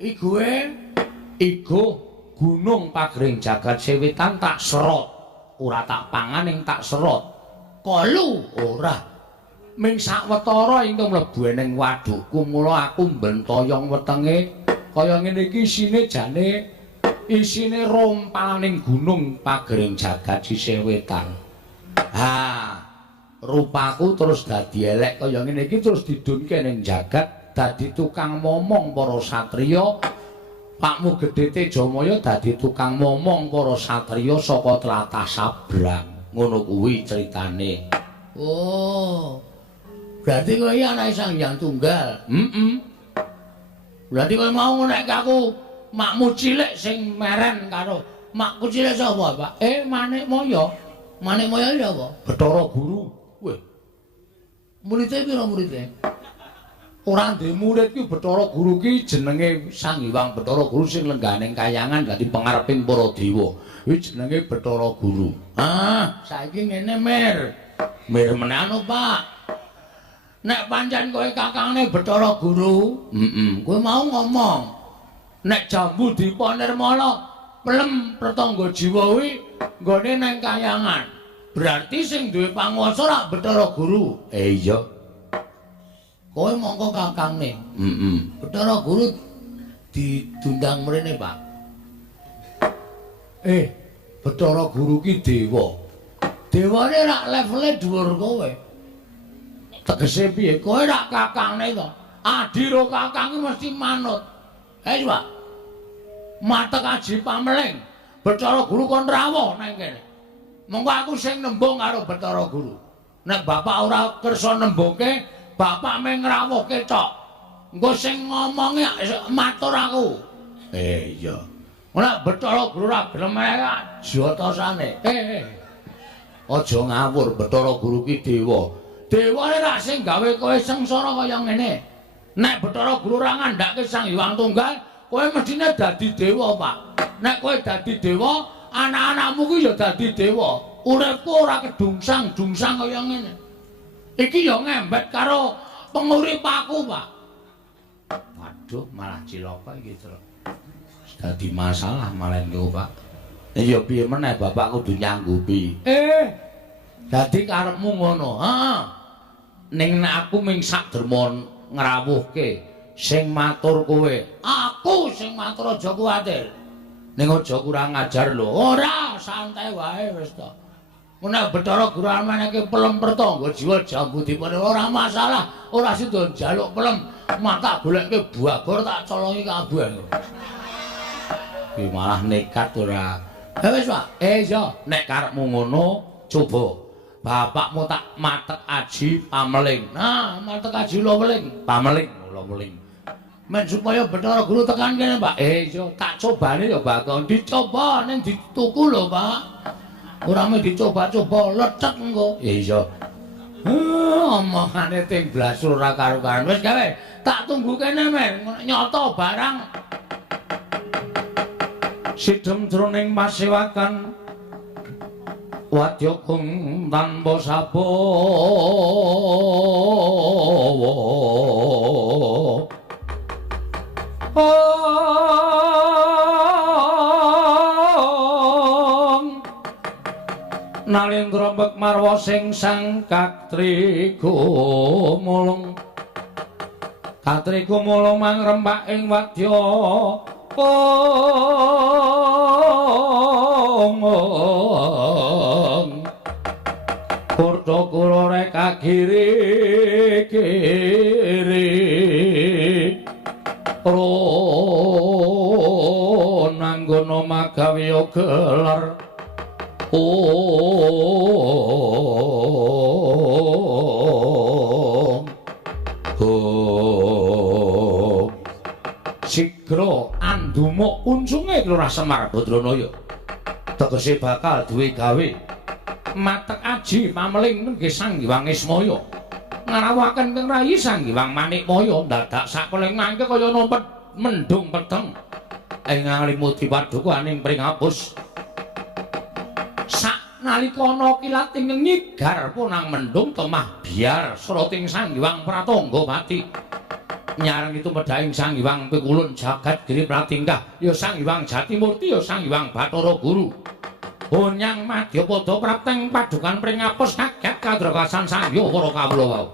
Igo gunung pagering jagat sewetan tak serot. Ora tak pangan ning tak serot. Kolu ora. Ming sawetara ing mlebu ning wadukku mula aku mbentoyong wetenge kaya ngene iki isine rompalaning gunung pagering jagat sisih wetan. Rupaku terus dadi elek kaya ngene iki terus didunke ning jagat dadi tukang momong para satriya. Pakmu gedhe Tejamaya dadi tukang momong para satriya saka tlatah sabrang. Ngono kuwi critane. Oh. Berarti kowe anake Sang Hyang Tunggal. Berarti kowe mau nek aku makmu cilik sing meren karo makku cilik sapa, Pak? Manikmaya. Manikmaya iki apa? Bathara Guru. Weh. Muridé pira muridé? Ora ndek murid ki Bathara Guru ki jenenge Sang Hyang Bathara Guru sing lengganing kayangan dadi pangareping para dewa. Kuwi jenenge Bathara Guru. Saiki ngene Mir. Mir menano, Pak. Nek pancen kowe kakangne Bathara Guru, kowe mau ngomong. Nek jambu diponirmala, pelem pratangga jiwa kuwi nggone nang kayangan. Berarti sing duwe panguwasa rak Bathara Guru. Iya. Kowe mongko kakangne. Bathara Guru didundang mrene, Pak. Bathara Guru ki dewa. Dewane rak levele dhuwur kowe. Tegese piye? Kowe rak kakangne to. Adira kakang mesti manut. Pak. Matek aji pameling. Bathara Guru kon rawuh nang kene. Monggo aku sing nembung karo Bathara Guru. Nek bapak ora kersa nembungke, bapak meng ngrawuhke tok. Engko sing ngomongi matur aku. Iya. Nek Bathara Guru ora gelem jotosane. Aja ngawur, Bathara Guru ki dewa. Dewane rak sing gawe kowe sengsara kaya ngene. Nek Bathara Guru ora ngandhake Sang Hyang Tunggal, kowe mestine dadi dewa, Pak. Nek kowe dadi dewa, anak-anakmu ku ya dadi dewa. Uripku ora kedungsang-dungsang kaya ngene. Iki ya ngembet karo pengurip aku, Pak. Waduh, malah cilaka iki, Tru. Dadi masalah malah engko, Pak. Ya piye meneh Bapak kudu nyanggupi. Dadi karepmu ngono. ning aku ming sakderma ngrawuhke sing matur kowe. Aku sing matur aja kuwatir. Ning aja kurang ajar lho. Ora, santai wae wis to. Nek Bathara Guru meneke pelem pertangga jiwa jambu dipene ora masalah. Ora sida njaluk pelem. Mata goleke buagor tak colongi kabeh. Ki malah nekat ora. Wis, Pak. Iya, nek karepmu ngono, coba. Bapakmu tak matek aji pameling. Nah, matek aji lo meling. Pameling, lo meling. Men supaya Bathara Guru tekan kene, Pak. Iya, tak cobane ya, Bakon. Dicoba ning dituku lho, Pak. Ora mung dicoba-coba lecek engko. Iya. Omongane ting blasur ora karo-karan. Wis gawe, tak tunggu kene men, nyoto barang. Sidhem jroning pasewakan wadya kung tanpa sabawa. Nalendra mbek marwa sing sang Katri Gumulung. Katri Gumulung mangrembak ing wadya Purta kula rek kiri ro nanggono magawe gelar Sigra andumuk unjunge Lurah Semar Badranaya. Tegese bakal duwe gawe matek aji pameling nggih Sang Hyang Ismaya. Ngarawakaken Kang Rayi Sang Hyang Manikmaya dadak sakeling mangke kaya numpet mendung peteng. Ing ngalimuti padukaning pringapus. Nalika ana kilat ing nyigar punang mendung temah biar srating Sang Hyang Pratangga Pati. Nyareng itu medhaing Sang Hyang Pikulun jagat giri pratingkah ya Sang Hyang Jatimurti ya Sang Hyang Bathara Guru. Onyang madya padha prapteng padukan pringapus kaget kadrakasan sangya para kawula wau.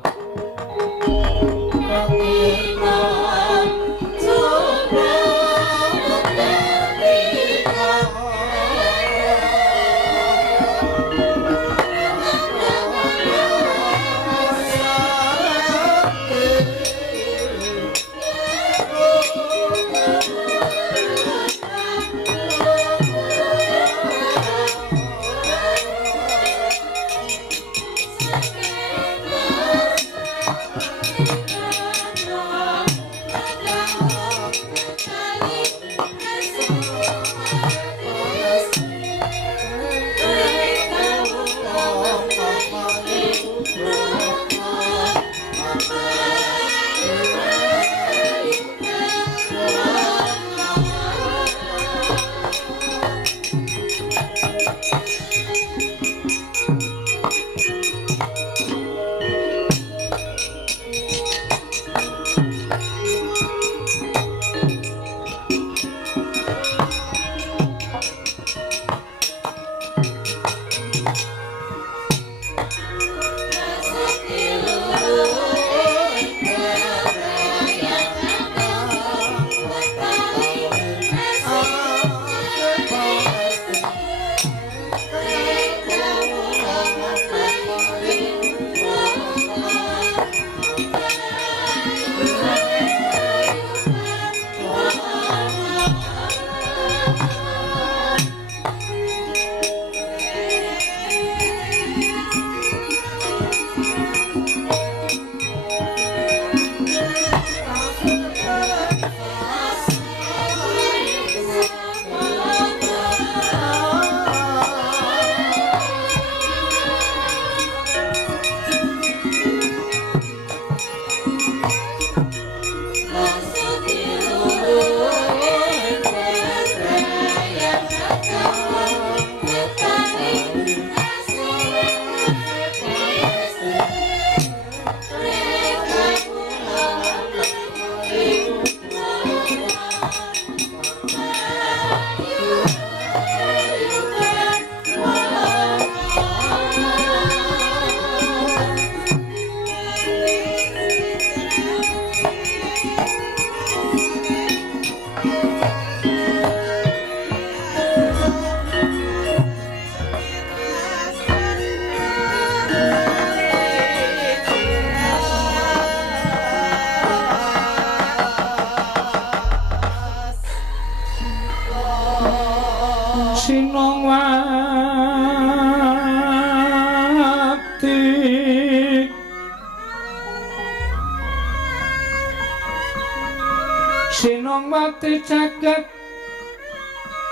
Pati jagat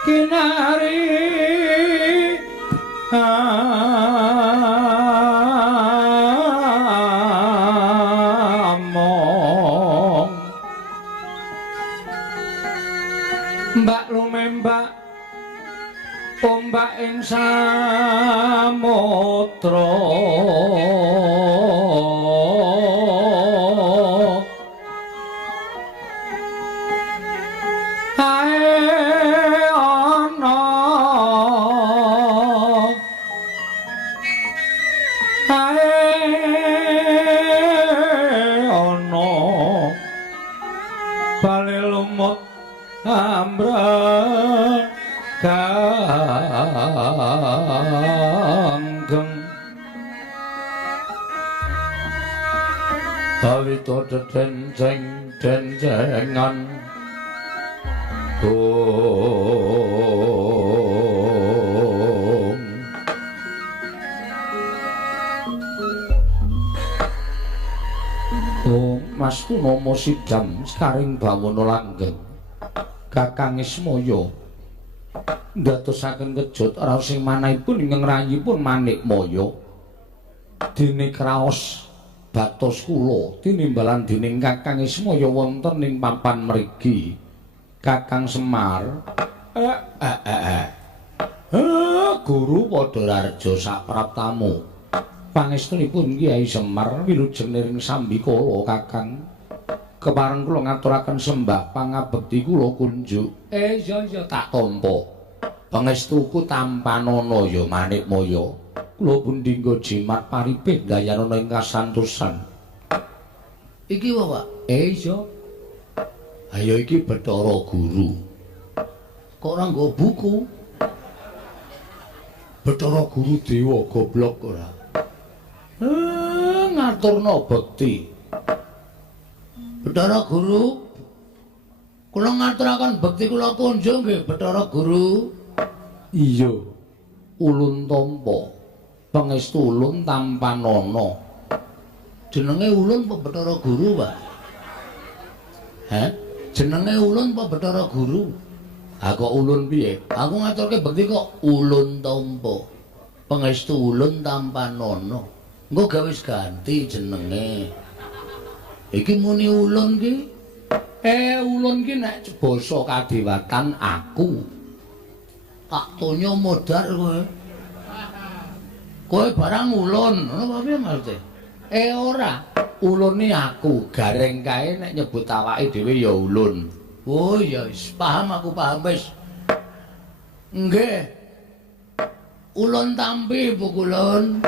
kinari among mbak lumembak ombak ing samudra kanggeng Bawito dedenjeng denjengan Mas Punomo sidam sekaring bawana langgeng Kakang Ismaya ndadosaken kejut raos sing manahipun ingkang rayipun Manikmaya dene kraos batos kula tinimbalan dening Kakang Ismaya wonten ing papan mrigi Kakang Semar Guru Padararja sapraptamu pangestunipun Kyai Semar wilujeng niring sambikala Kakang kepareng kula ngaturaken sembah pangabekti kula kunjuk iya tak tampa pangestuku tampanana ya Manikmaya kula pundhingga jimat paripin dayanana ing kasantosan iki wae iya ayo iki Bathara Guru kok ora nggo buku Bathara Guru dewa goblok ora ngaturna bekti Bathara Guru kula ngaturaken bekti kula kunjung nggih Bathara Guru iya ulun tampa pangestu ulun tampanana jenenge ulun apa Bathara Guru Pak jenenge ulun apa Bathara Guru kok ulun piye aku ngaturke bekti kok ulun tampa pangestu ulun tampanana engko gawe ganti jenenge iki muni ulun ki ulun ki nek basa kadewatan aku tak tonya modar kowe barang ulun ngono apa piye maksude ora ulune aku gareng kae nek nyebut awake dhewe ya ulun oh ya wis paham aku paham wis nggih ulun tampi pukulun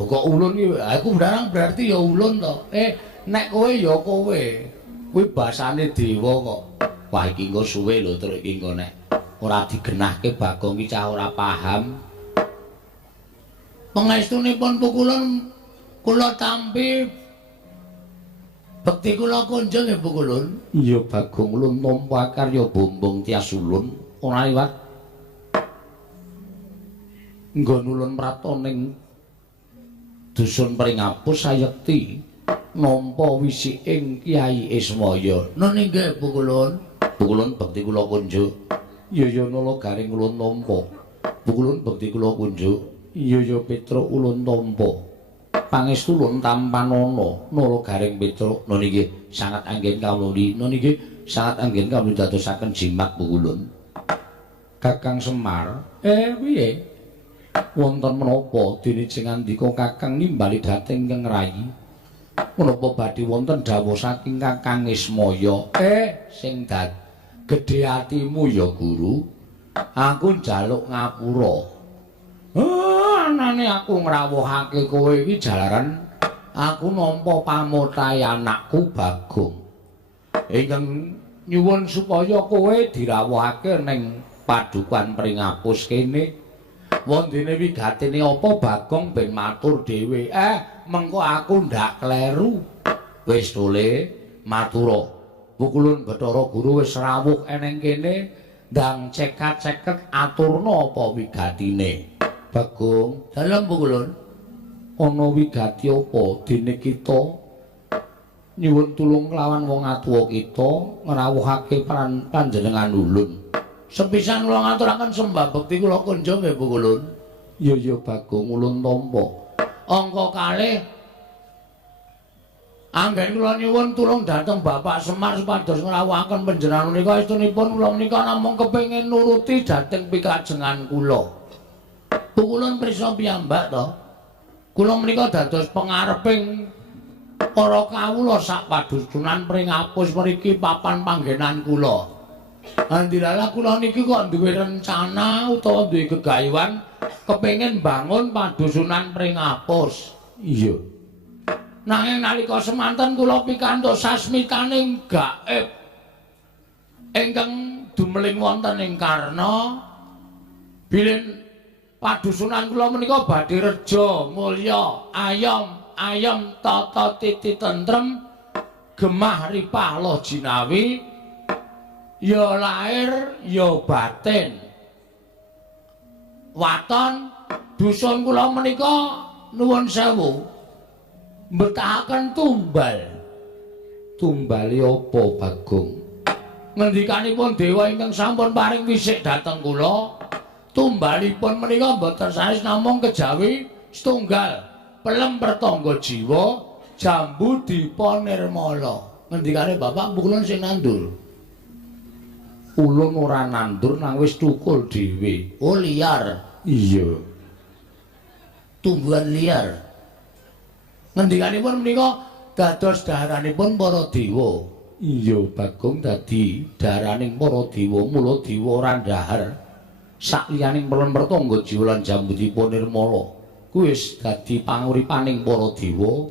kok ulun iki aku barang berarti ya ulun to nek kowe ya kowe kuwi basane dewa kok wah iki engko suwe lho terus iki engko nek ora digenahke Bagong iki cah ora paham pangestunipun pukulun kula tampi bekti kula kunjung ya pukulun iya Bagong ulun nampa karya bombong tias ulun ora liwat nggon ulun pratoning dusun Pringapus sayekti nampa wisiking Kyai Ismaya. Nun inggih pukulun. Pukulun bekti kula kunjuk. Iya ya nala garing ulun nampa. Pukulun bekti kula kunjuk. Iya ya Petruk ulun tampa. Pangestu ulun tampanana nala garing Petruk. Nun inggih sangat anggen kawuli. Nun inggih sangat anggen kawuli dadosaken jimat pukulun. Kakang Semar, piye? Wonten menapa dene sing ngandika Kakang nimbali dhateng Kang Rayi menapa badhe wonten dawuh saking Kakang Ismaya sing dad gedhe atimu ya Guru aku njaluk ngapura anane aku ngrawuhake kowe iki jalaran aku nampa pamotahe anakku Bagong ingkang nyuwun supaya kowe dirawuhake ning padukan Pringapus kene wondene wigatine apa Bagong ben matur dhewe mengko aku ndak kleru wis tole matura pukulun Bathara Guru wis rawuh eneng kene ndang cekat-ceket aturna apa wigatine Bagong dalem pukulun ana wigati apa dene kita nyuwun tulung kelawan wong atuwa kita ngrawuhake panjenengan ulun. Sepisan kula ngaturaken sembah bekti kula kunjuk nggih Bu Kulun. Ya Bagong ulun tampa. Angka kalih anggen kula nyuwun tulung dhateng Bapak Semar supados ngrawuhaken panjenengan menika estunipun kula menika namung kepengin nuruti dhateng pikajengan kula. Bu Kulun prisa piyambak to. Kula menika dados pangareping para kawula sak padusunan pring apus mriki papan panggenan kula. Andilala kula niki kok duwe rencana utawa duwe gegayuhan kepengin bangun padusunan pring apus. Iya. Nanging nalika semanten kula pikantuk sasmitaning gaib ingkang dumeling wonten ing Karna bilin padusunan kula menika badhe reja, mulya, ayam tata titi tentrem gemah ripah loh jinawi ya lahir ya batin. Waton dusun kula menika nuwun sewu mbetahaken tumbal. Tumbali apa Bagong? Ngendikanipun dewa ingkang sampun paring wisik dhateng kula, tumbalipun menika boten sanes namung kejawi setunggal. Pelem pertangga jiwa jambu dipa nirmala. Ngendikane Bapak Kulun sing nandur. Ulun ora nandur nang wis tukul dhewe. Oh liar. Iya. Tumbuhan liar. Ngendikanipun menika dados daharanipun para dewa. Iya Bagong dadi daharaning para dewa, mula dewa ora ndahar. Sakliyaning pelem pertangga jiwa lan jambu dipa nirmala. Kuwi wis dadi panguripaning para dewa,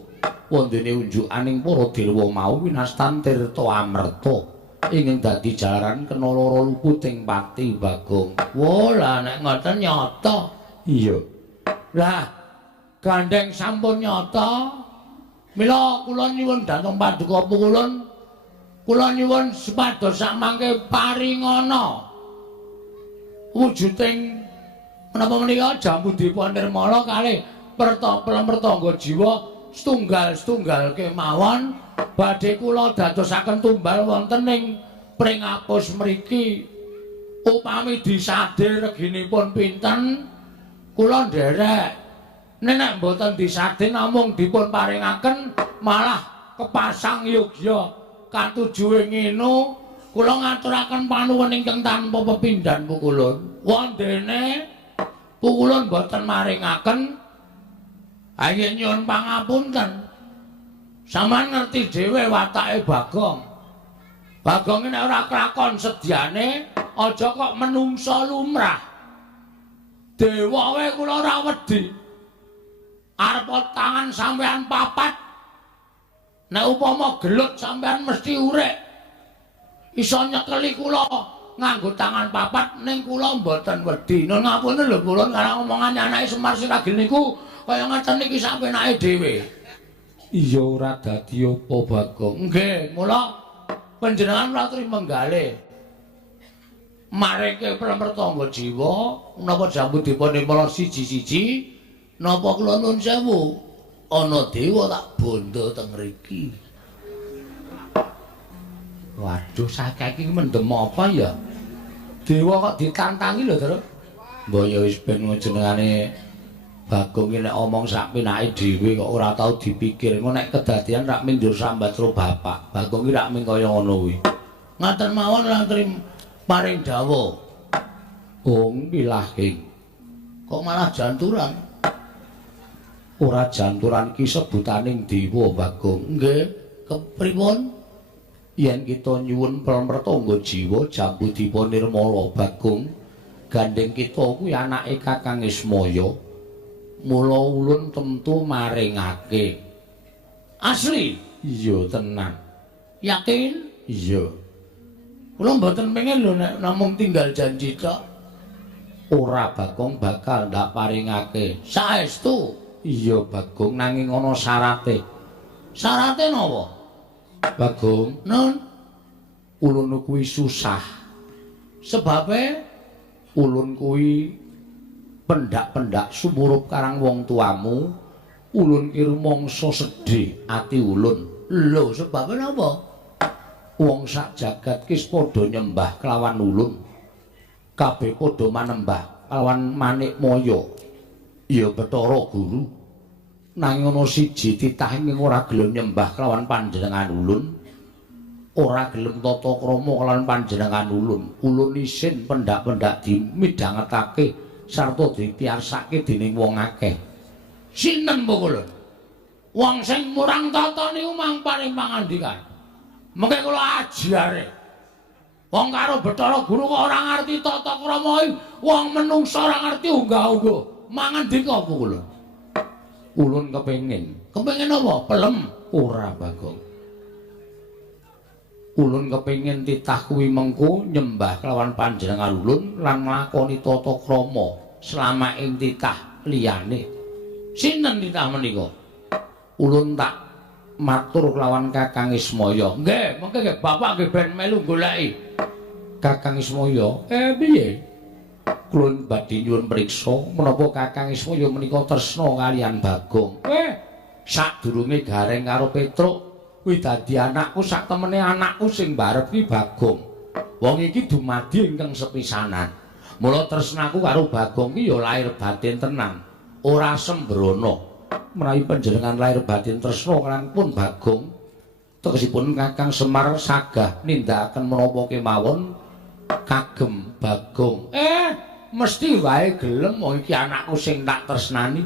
wondene unjukaning para dewa mau winastan tirta amerta ingkang dadi jalaran kena lara luputing pati Bagong. Wah, lah nek ngoten nyata. Iya. Lah gandeng sampun nyata. Mila kula nyuwun dhateng Paduka Kulun. Kula nyuwun supados samangke paringana wujuding menapa menika jambu dipa nirmala kalih pelem pertangga jiwa setunggal kemawon badhe kula dadosaken tumbal wonten ing pring apus mriki. Upami disadil reginipun pinten kula nderek. Nek mboten disadil namung dipun paringaken malah kepasang yogya katujuhe nginu kula ngaturaken panuwun ingkang tanpa pepindhan Bu Kulun. Wondene Bu Kulun mboten maringaken anggen nyuwun pangapunten. Sampeyan ngerti dhewe watake Bagong. Bagong nek ora kelakon sedyane aja kok menungsa lumrah. Dewa wae kula ora wedi. Arep tangan sampean papat. Nek upama gelut sampean mesti urip. Iso nyekeli kula nganggo tangan papat ning kula mboten wedi. Nun ngapune lho kula karo omongan anake Semar Siragil niku kaya ngaten iki sampenake dhewe. Iya ora dadi apa Bagong. Nggih, mula panjenengan ratri menggalih. Mareke pertangga jiwa napa jambu dipun nirmala siji-siji napa kula nuwun sewu ana dewa tak bondo teng mriki. Waduh, saiki mendem apa ya? Dewa kok ditantangi lho, Tru. Mbok ya wis ben jenengane Bagong nek omong sak pinake dhewe kok ora tau dipikir. Engko nek kedadian rak mindur sambat karo bapak. Bagong ki rak ming kaya ngono kuwi. Ngaten mawon lantri paring dawuh. Oh, pilahing. Kok malah janturan? Ora janturan iki sebutaning dewa Bagong. Nggih, kepripun? Yen kita nyuwun pertangga jiwa jambu dipa nirmala Bagong, gandeng kita kuwi anake Kakang Ismaya. Mula ulun tentu maringake. Asli? Iya tenan. Yakin? Iya. Kula mboten pengen lho nek namung tinggal janji tok. Ora Bagong bakal ndak paringake. Saestu? Iya Bagong nanging ana syarate. Syarate napa? Bagong, nun ulun kuwi susah. Sebabe ulun kuwi pendak-pendak sumurup karang wong tuamu. Ulun ki rumangsa sedih ati ulun. Lho, sebab napa? Wong sak jagat ki padha nyembah kelawan ulun. Kabeh padha manembah kelawan Manikmaya. Ya Bathara Guru. Nanging ana siji titah ing ora gelem nyembah kelawan panjenengan ulun. Ora gelem tata krama kelawan panjenengan ulun. Ulun isin pendak-pendak dimidhangetake sarta dipiyarsake dening wong akeh. Sinten pukulun? Wong sing murang tata niku mang paring pangandikan. Mengke kula ajare. Wong karo Bathara Guru kok ora ngerti tata krama wong menungsa ora ngerti unggah-ungguh. Mangandika apa kula? Ulun kepengin. Kepengin apa? Pelem ora Bagong. Ulun kepengin titah kuwi mengko nyembah kelawan panjenengan ulun lan nglakoni tata krama selama ing titah liyane. Sinten titah menika? Ulun tak matur kelawan Kakang Ismaya. Nggih, mengke nggih Bapak nggih ben melu goleki. Kakang Ismaya, piye? Kula badhe nyuwun priksa menapa Kakang Ismaya menika tresna kaliyan Bagong. Sadurunge gareng karo Petruk, kuwi dadi anakku sak temene anakku sing barep ki Bagong. Wong iki dumadi ingkang sepisanan. Mula tresnaku karo Bagong ki ya lair batin tenan, ora sembrono. Menawi panjenengan lair batin tresna kaliyan pun Bagong, tegesipun Kakang Semar sagah nindakaken menapa kemawon kagem Bagong. Mesti wae gelem wong iki anakku sing tak tresnani.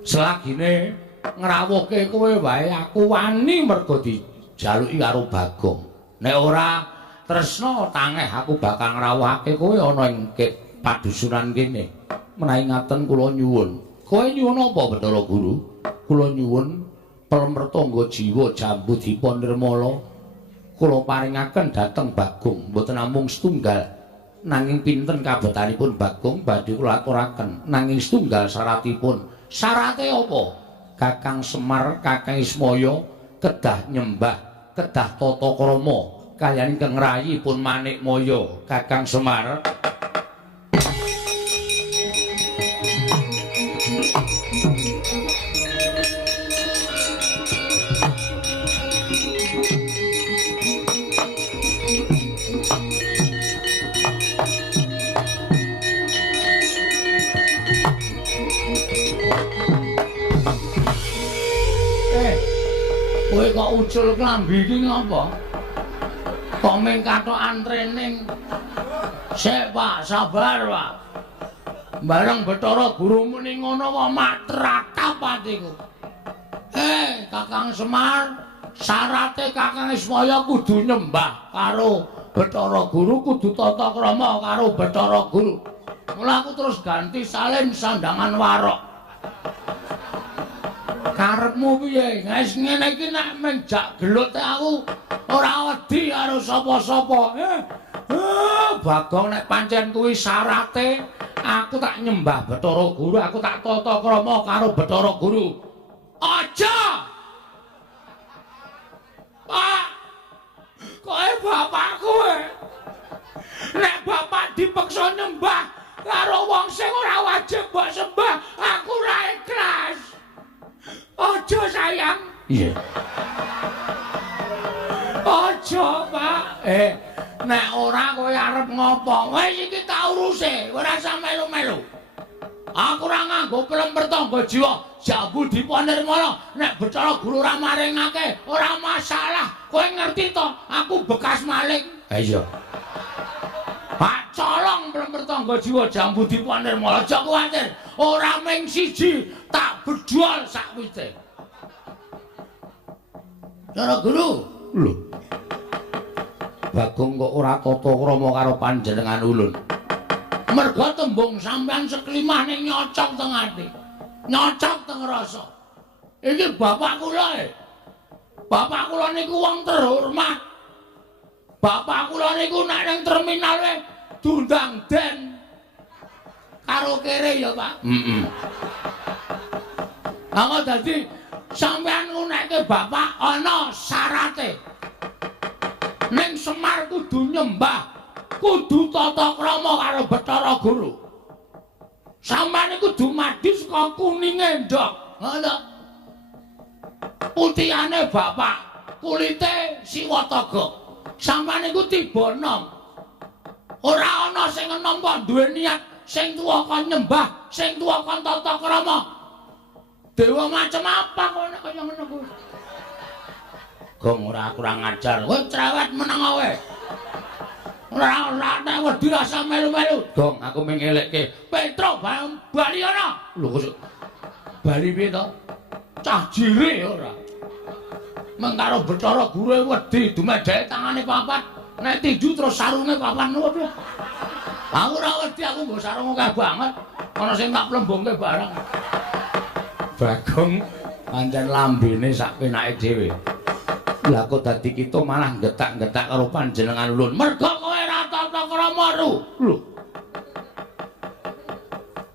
Selagine ngrawuhke kowe wae aku wani mergo dijaluki karo Bagong. Nek ora tresna tangeh aku bakal ngrawuhake kowe ana ing padusunan kene. Menawi ngaten kula nyuwun. Kowe nyuwun apa Bathara Guru? Kula nyuwun pelemertangga jiwa Jambu Dipa Nirmala kula paringaken dhateng Bagong, mboten namung setunggal. Nanging pinten kabetanipun Bagong badhe kula aturaken. Nanging setunggal syaratipun. Syarate apa? Kakang Semar, Kakang Ismaya kedah nyembah, kedah tata krama kaliyan ingkang rayipun Manikmaya. Kakang Semar kowe kok ucul klambi iki ngapa? Kok mung katokan training. Sik Pak, sabar Pak. Bareng Bathara Guru muni ngono kok matratap atiku. Kakang Semar, syarate Kakang Ismaya kudu nyembah karo Bathara Guru, kudu tata krama karo Bathara Guru. Mula aku terus ganti salin sandangan warok. Karepmu piye? Wis ngene iki nek menjak gelut aku ora wedi karo sapa-sapa. Bagong nek pancen kuwi syarate aku tak nyembah Bathara Guru, aku tak tata krama karo Bathara Guru. Aja! Pak, kowe bapakku nek bapak dipaksa nyembah karo wong sing ora wajib mbok sembah, aku ora ikhlas. Aja sayang. Iya. Aja, Pak. Nek ora kowe arep ngopo? Wis iki tak uruse, ora usah melu-melu. Aku ora nganggo pelemertangga jiwa Jambu Dipa Nirmala. Nek Bathara Guru ora maringake, ora masalah. Kowe ngerti to, aku bekas maling. Iya. Pak colong pelemertangga jiwa Jambu Dipa Nirmala. Aja kuwatir, ora mung siji, tak bedol sakwise. Bathara Guru, lho. Bagong kok ora tata krama karo panjenengan ulun. Merga tembung sampean seklimah ning nyocok teng ati. Nyocok teng rasa. Iki bapak kula. Bapak kula niku wong terhormat. Bapak kula niku nek ning terminal diundang den karo kere ya, Pak. Aku dadi sampean ngunekke bapak ana syarate. Ning Semar kudu nyembah, kudu tata krama karo Bathara Guru. Sampeyan iku kudu madi saka kuninge ndok. Ngono. Putihane bapak kulite Siwataga. Sampeyan iku tiba enom. Ora ana sing enom kok duwe niat sing tuwa kon nyembah, sing tuwa kon tata krama. Dewa macem apa kowe nek kaya ngono kuwi? Gong ora kurang ajar. Kowe cerewet meneng wae. Ora nek wedi rasa melu-melu. Gong aku mengelekke. Petro bali ana. Lho kok bali piye to? Cah jire ora. Mengkaro Bathara Guru wedi dumedheke tangane papat. Nek tinju terus sarunge papan lho piye? Aku ora wedi aku mbok sarung akeh banget. Ana sing tak plembungke barang. Bagong pancen lambene sak penake dhewe. Lah kok dadi kita malah getak-getak karo panjenengan ulun. Mergo kowe ora tata krama ru. Lho.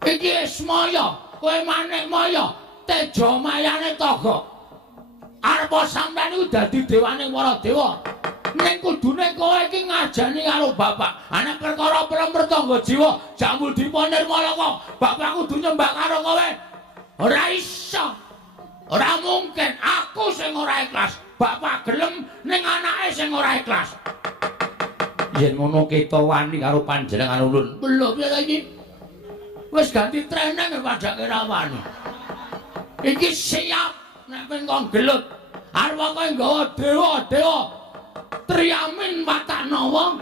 Iki semaya, kowe manik maya, teja mayane toga. Arep sampeyan iku dadi dewane para dewa. Ning kudune kowe iki ngajani karo bapak. Ana perkara prempertangga jiwa, jambu diponir malaka. Bapak kudu nyembah karo kowe. Ora iso. Ora mungkin aku sing ora ikhlas. Bapak gelem ning anake sing ora ikhlas. Yen ngono kita wani karo panjenengan ulun. Lho piye ta iki? Wis ganti training padake ra wani. Iki siap nek ping kon gelut. Arep kowe nggawa dewa-dewa Triamin Watanawa.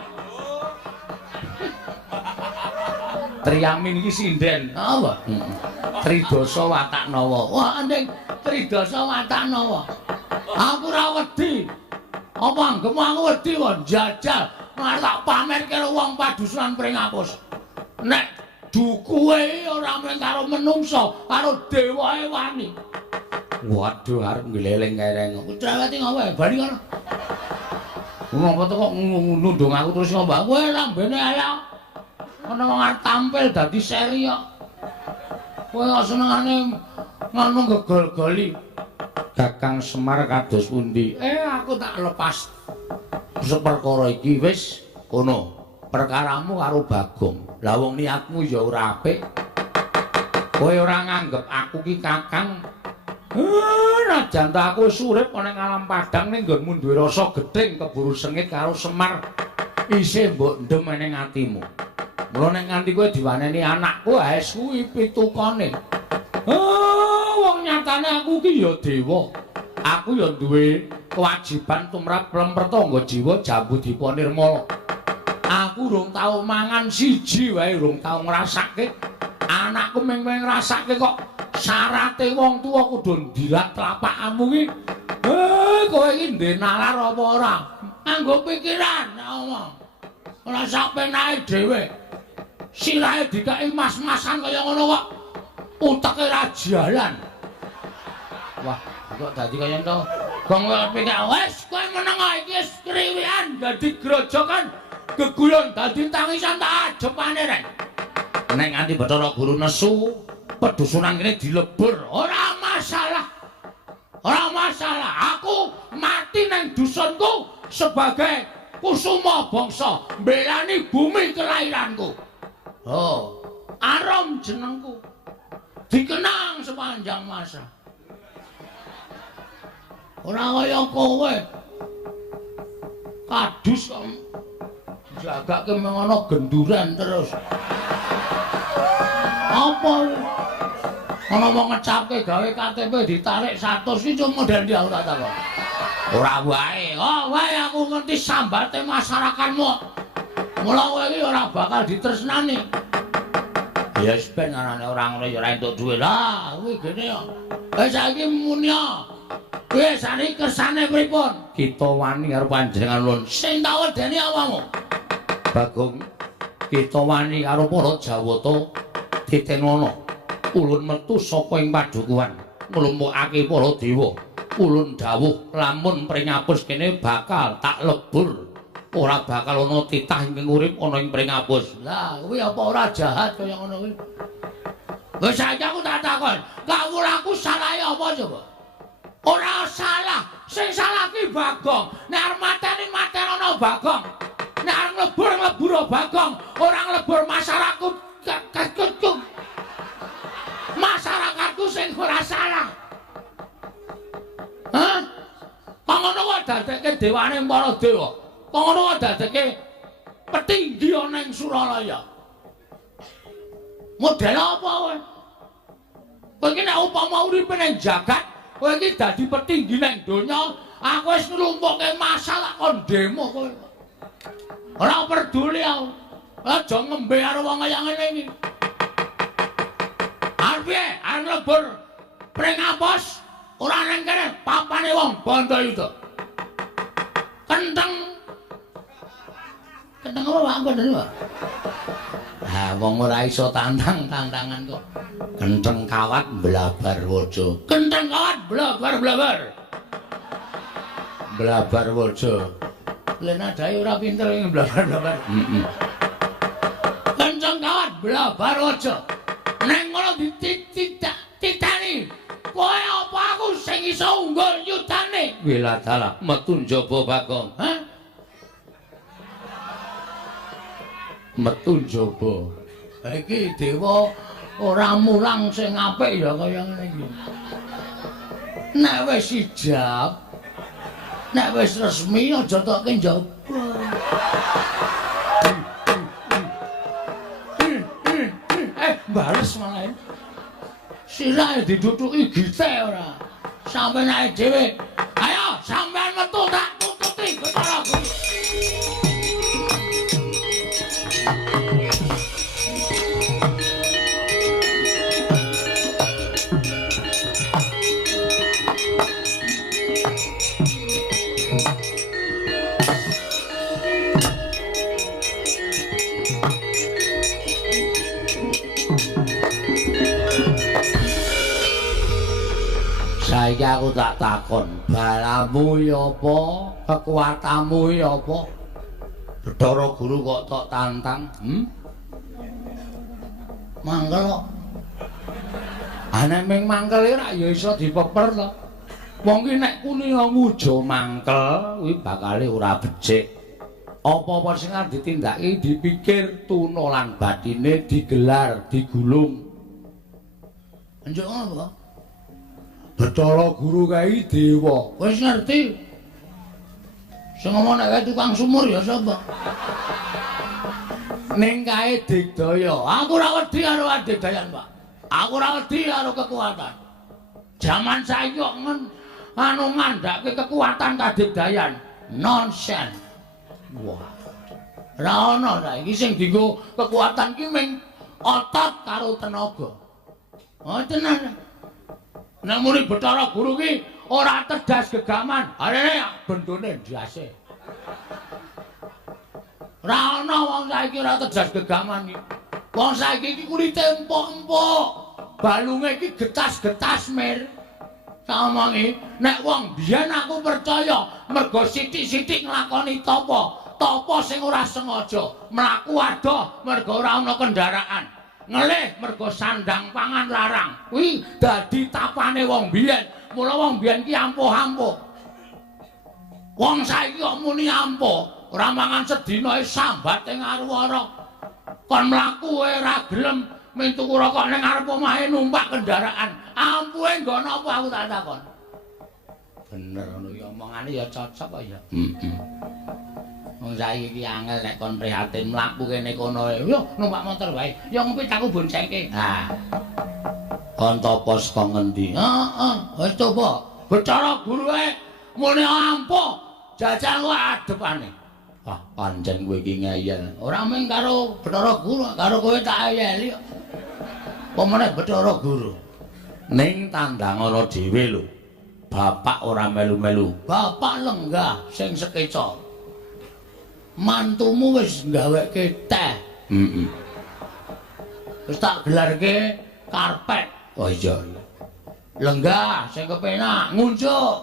Triamin iki sinden. Apa? Tridasa Watanawa. Wah, ndeng Tridasa Watanawa. Aku ora wedi. Apa anggemu aku wedi kok njajal malah tak pamer karo wong padusunan Pringapus. Nek dukuhe ora mung karo menungsa, karo dewae wani. Waduh arep ngleleng kereng. Cerewet ngopo bali kono. Ngopo to kok nundung aku terus ngopo? Kowe lambene elok. Ana wong arep tampil dadi seri kok. Kowe kok senengane ngono gegol-goli. Kakang Semar kados pundi? Aku tak lepas. Seperkara iki wis kono. Perkaramu karo Bagong. Lah wong niatmu ya ora apik. Kowe ora nganggep aku ki kakang. Najan ta aku wis urip ana ing alam padang ning nggonmu duwe rasa gething keburu sengit karo Semar. Isih mbok ndem ning atimu. Mula nek nganti kowe diwaneni anakku ae kuwi pitukane. Wong nyatane aku ki ya dewa. Aku ya duwe kewajiban tumrap prempertangga jiwa jambu diponirmala. Aku urung tau mangan siji wae urung tau ngrasake. Anakku ming-ming ngrasake kok syarate wong tuwa kudu ndilat tlapakmu ki. Kowe iki ndek nalar apa ora? Anggo pikiran omong. Ora sak penake dhewe. Sirahe dikaki mas-masan kaya ngono kok. Uteke ra jalan. Wah, kok dadi kaya to? Gong pikir wis kowe meneng iki wis kriwian dadi grojokan. Gegulun dadi tangisan tak ajepane rek. Nek nganti Bathara Guru nesu, pedusunan kene dilebur, ora masalah. Ora masalah. Aku mati nang dusunku sebagai kusuma bangsa, mbelani bumi kelairanku. Oh, Arom jenengku. Dikenang sepanjang masa. Ora kaya kowe. Kadus kok jagake mengono genduran terus. Apa? Ana wong ngecapke gawe KTP ditarik 100 iki cuma model ndi aku tak takon. Ora wae. Oh, wae aku ngerti sambate masyarakatmu. Mula kowe iki ora bakal ditresnani. Ya wis ben arane ora ngono ya ora entuk dhuwit. Lah, kuwi gene ya. Saiki muni ya. Kowe sane kersane pripun? Kita wani karo panjenengan ulun. Sing tak wedeni awamu. Bagong, kita wani karo para Jawata ditenono. Ulun metu saka ing padukuhan nglumpukake para dewa. Ulun dawuh lamun Pringapus kene bakal tak lebur. Ora bakal ana titah ing urip ana ing Pringapus. Lah, kuwi apa ora jahat kaya ngono kuwi? Wis saiki aku tak takon, kawulaku salahe apa coba? Ora salah, sing salah ki Bagong. Nek arep mateni-matenono Bagong. Nek arep nglebur Bagong, ora nglebur masyarakatku. Masyarakatku sing ora salah. Hah? Kok ngono kok dadekke dewaning para dewa. Kono dadekke petinggi ana ing Suralaya. Model apa kowe? Kowe iki nek upama uripe ning jagat, kowe iki dadi petinggi ning donya, aku wis nglumpuhke masalah kon demo kowe. Ora peduli aku. Aja ngembe karo wong kaya ngene iki. Arep lebur pring apos ora nang kene papane wong Bandayuda. Kenteng apa Pak bener Pak? Ha wong ora iso tantangan kok. Kenteng kawat blabar waja. Kenteng kawat blabar. Blabar waja. Lena dae ora pinter ing blabar. Kenteng kawat blabar waja. Neng ngono dititani. Kowe apa aku sing iso unggul yudane? Wela dalah metu njaba Bagong. Hah? Metu njaba. Iki dewa ora mulang sing apik ya kaya ngene iki. Nek wis ijab, nek wis resmi aja tokke njaba. Bales malah. Sirahe didutuki gite ora. Sampeyan ae dhewe. Ayo sampeyan metu tak tututi Bathara Guru. Saiki aku tak takon, balamu ya apa, kekuatanmu ya apa? Bathara Guru kok tok tantang, Mangkel kok. Nek ming mangkel ora ya iso dipeper to. Wong ki nek kuliah nguja mangkel kuwi bakale ora becik. Apa-apa sing arep ditindaki dipikir tuna lan batine digelar, digulung. Enjuk ngono kok. Bathara Guru kae dewa. Wis ngerti. Sing ngomong nek kae tukang sumur ya sapa? Ning kae digdaya. Aku ora wedi karo adigdayan, Pak. Aku ora wedi karo kekuatan. Jaman saiki kok anu ngandhake kekuatan kadigdayan. Nonsen. Wah. Ora ono saiki sing dienggo kekuatan ki mung otot karo tenaga. Oh tenan. Nek muni Bathara Guru ki ora tedas gegaman, arene bendone ndase. Ora ana wong saiki ora tedas gegaman iki. Wong saiki iki kulite empuk-empuk. Balunge iki getas-getas mir. Samongi nek wong biyen aku percaya mergo sithik-sithik nglakoni tapa sing ora sengaja, mlaku adoh mergo ora ana kendaraan. Ngelih mergo sandang pangan larang. Kuwi dadi tapane wong biyen. Mula wong biyen ki ampuh-ampuh. Wong saiki kok muni ampuh, ora mangan sedina sambat ing arwara. Kon mlaku ora gelem mung tuku rokok ning arep omahe numpak kendaraan. Ampuhe nggo napa aku tak takon. Bener ngono iki omongane ya cocok kok ya. Wong saiki iki angel nek kon prihatin mlaku kene kono wae. Yo numpak motor wae. Ya ngepit aku boncengke. Ha. Kon topo saka ngendi? Heeh, wis topo. Bathara Guru wae muni ampuh. Jajal wae adepane. Ah, pancen kowe iki ngeyel. Ora mung karo Bathara Guru, karo kowe tak ayeli kok. Pemene Bathara Guru. Ning tandang ana dhewe lho. Bapak ora melu-melu. Bapak lenggah sing sekeca. Mantumu wis gaweke teh. Wis tak gelarke karpet. Oh iya. Lenggah sing kepenak, ngunjuk.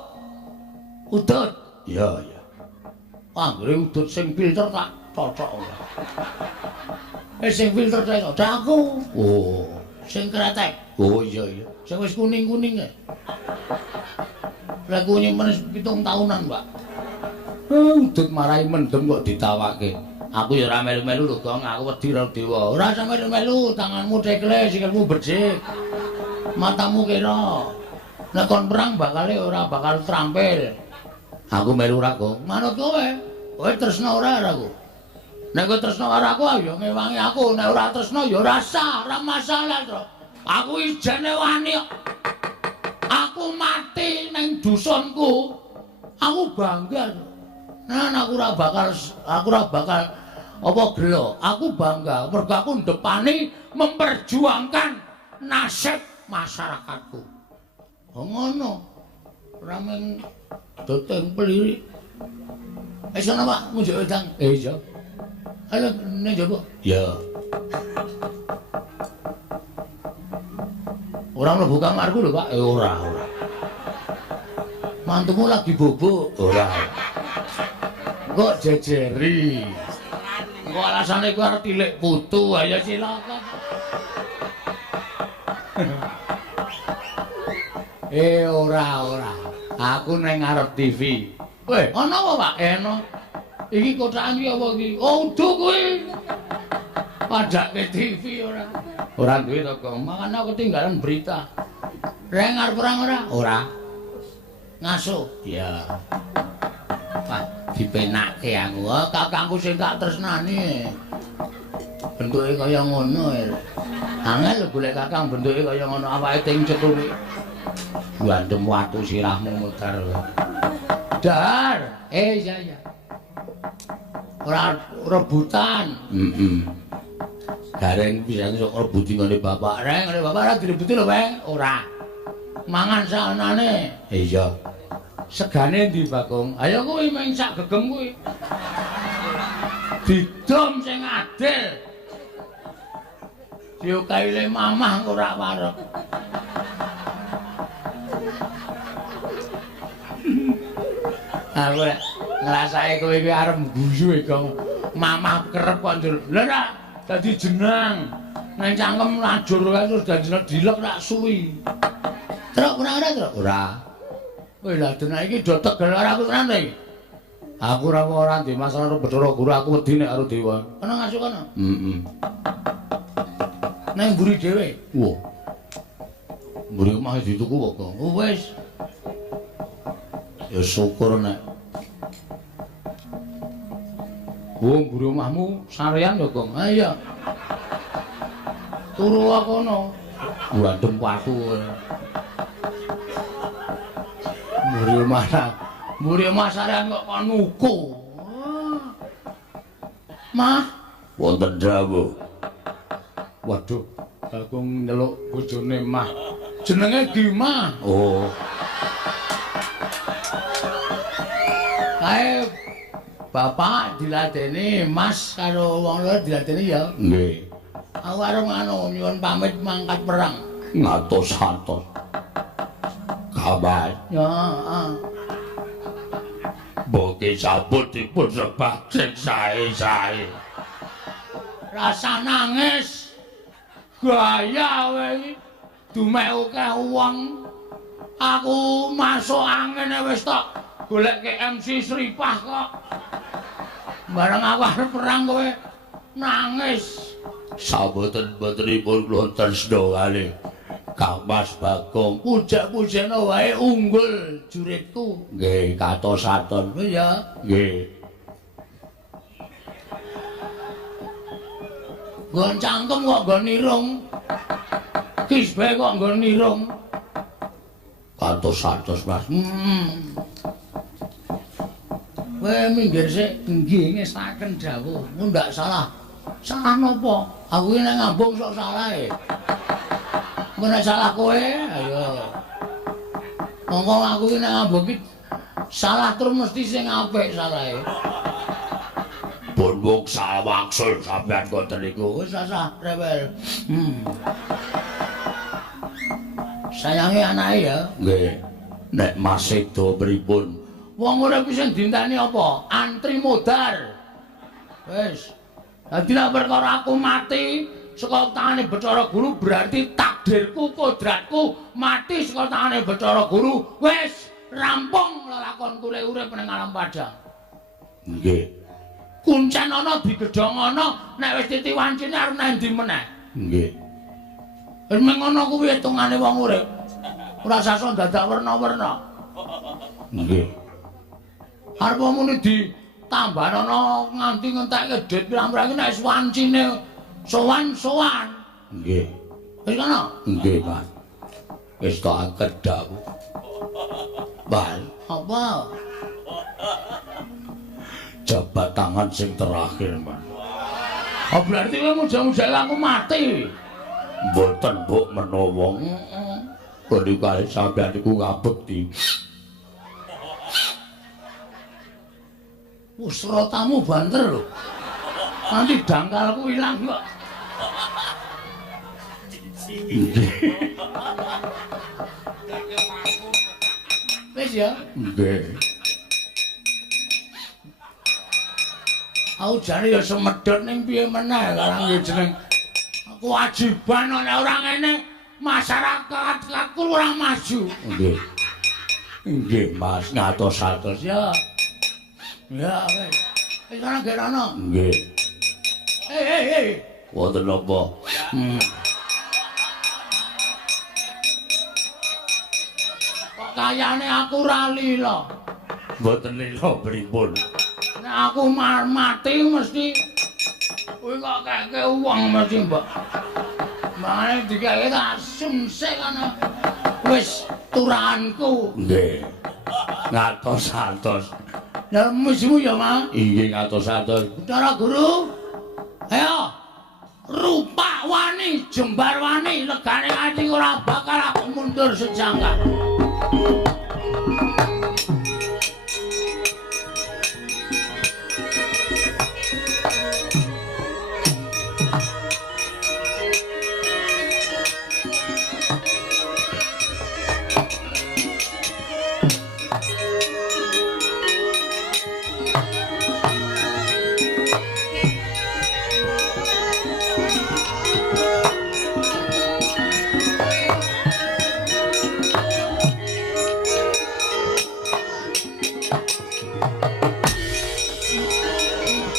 Udut. Iya, iya. Anggere udut sing filter tak cocok. Sing filter tak aku. Oh, sing kretek. Oh iya iya. Sing wis kuning-kuning e. Lah kuning menes 7 tahunan, Pak. Udut marahi mendem kok ditawake. Aku ya ora melu-melu lho, Gong. Aku wedi karo dewa. Ora sampe melu, tanganmu tekle, sikilmu becik. Matamu kira. Nek kon perang bakale ora bakal trampil. Aku melu ora, Gong. Manut kowe. Kowe tresna ora aku. Nek kowe tresna karo aku ya ngewangi aku, nek ora tresna ya ora sah, ora masalah, Tru. Aku ijene wani kok. Aku mati ning dusunku. Aku bangga. Nah, aku ora bakal apa gelo. Aku bangga mergo aku ndepani memperjuangkan nasib masyarakatku. Oh ngono. Ora men doteng peliri. Sono Pak, ngunjuk wedang. Iya. Halo, ning jopo? Ya. Ora mlebu kamarku lho, Pak. Ora. Mantumu lagi bobo? Ora. Kok jejeri? Kok alasane ku arep tilik putu, ayo cilaka. Ora. Aku nang ngarep TV. Weh, ana apa, Pak? Eno. Iki kotakan iki apa iki? Oh, udu kuwi. Padake TV ora. Ora duwe to, Gong. Makane aku ketinggalan berita. Reng arep perang ora? Ora. Ngaso? Iya. Wah, dipenake aku. Kakangku sing tak tresnani. Bentuke kaya ngono. Angel golek kakang bentuke kaya ngono awake ting cethuki. Bandem watu sirahmu mutar. Dar. Iya. Ora rebutan. Gareng pisan sok rebuti ngene bapak. Reng, ngene bapak ora direbuti lho, Bang. Ora. Mangan sanane. Iya. Segane ndi, Bagong? Ayo kuwi meng sak gegem kuwi. Didom sing adil. Diokaile mamah ora warep. Aku ngrasake kowe iki arep guyu e, Gong. Mamah kerep kok njur. Lha ra dadi jenang. Nang cangkem lajur kae terus dadi dilek rak suwi. Truk ora, Truk? Ora. Kowe lha denak iki do tegel karo aku tenan iki. Aku ora ndek masalah karo Bathara Guru, aku wedi nek karo Dewa. Ana ngaso kono? Nang mburi dhewe. Wah. Mburi omah dituku kok, Gong. Wis. Ya syukur nek. Wong mburi omahmu sarean ya, Gong. Ha iya. Turu kono. Gandem watu kowe. Mburi omah sarean kok kon nuku. Mah, wonten dawuh. Waduh, Bagong nyeluk bojone Mah. Jenenge Gimah. Oh. Kae bapak diladeni, Mas karo wong liya diladeni ya. Nggih. Aku arep ngono nyuwun pamit mangkat perang. Ngatos-atos. Kabar. Ya, heeh. Boke sabut dipun rebah sing sae-sae. Rasa nangis. Gaya wae dumek akeh wong. Aku masuk angin wis tok golek MC Sripah kok. Bareng aku arep perang kowe nangis. Saboten-botenipun kula wonten sedaya Kang Mas Bagong pujak-pujana wae unggul juritku. Nggih, katos-aton. Oh ya. Nggih. Nggon cangkem kok nggon nirung. Kisbe kok nggon nirung. Katos-atos, Mas. Kowe minggir sik, nggih ngestaken dawuh. Ndak salah. Salah napa? Aku iki nek ngambung sok salah e. Mun salah kowe, ayo. Monggo aku iki nek ngambung iki salah terus mesti sing apik salahe. Pun wong salah maksud sampean ngoten niku. Wis sah rewel. Sayangi anake ya. Nggih. Nek Mas Sedo pripun? Wong urip sing dinteni apa? Antri modar. Wis. Dadi nek perkara aku mati saka tangane Bathara Guru berarti takdirku, kodratku mati saka tangane Bathara Guru. Wis rampung lelakonku le urip ning alam padang. Nggih. Kuncen ana digedhong ana nek wis titiwancine arep nang ndi meneh. Nggih. Wis meng ngono kuwi hitungane wong urip. Ora usah dadak werna-werna. Nggih. Arep muni ditambahana nganti ngentekke dit pirang-pirang nek wancine sowan-sowan. Nggih. Wis kana? Nggih, Pak. Wis tak kedak. Bal, apa? Jabat tangan sing terakhir, Pak. Oh, berarti kowe muja-muja aku mati. Mboten, Mbok, menawa. Kali kali sampeyan iku ngabekti. Usratamu banter lho. Nanti dangkalku ilang kok. Wis ya? Nggih. Aku jare ya semedhot ning piye meneh karang jeneng kewajiban nek ora ngene masyarakat kurang maju. Nggih. Nggih, Mas, ngatos-atos ya. Ya, wis. Wis ana gerono. Nggih. Hei. Wonten apa? Kok kayane aku ra lila. Mboten lila pripun? Nek aku mati mesti kowe kok keke uang mesti, Mbak. Mane dikake tak sumsek ana. Wis turahanku. Nggih. Ngatos-atos. Lah musimu ya, Mas? Inggih ngatos-atos. Cara Guru. Ayo. Rupa wani, jembar wani, legane ati ora bakal aku mundur sejangkah.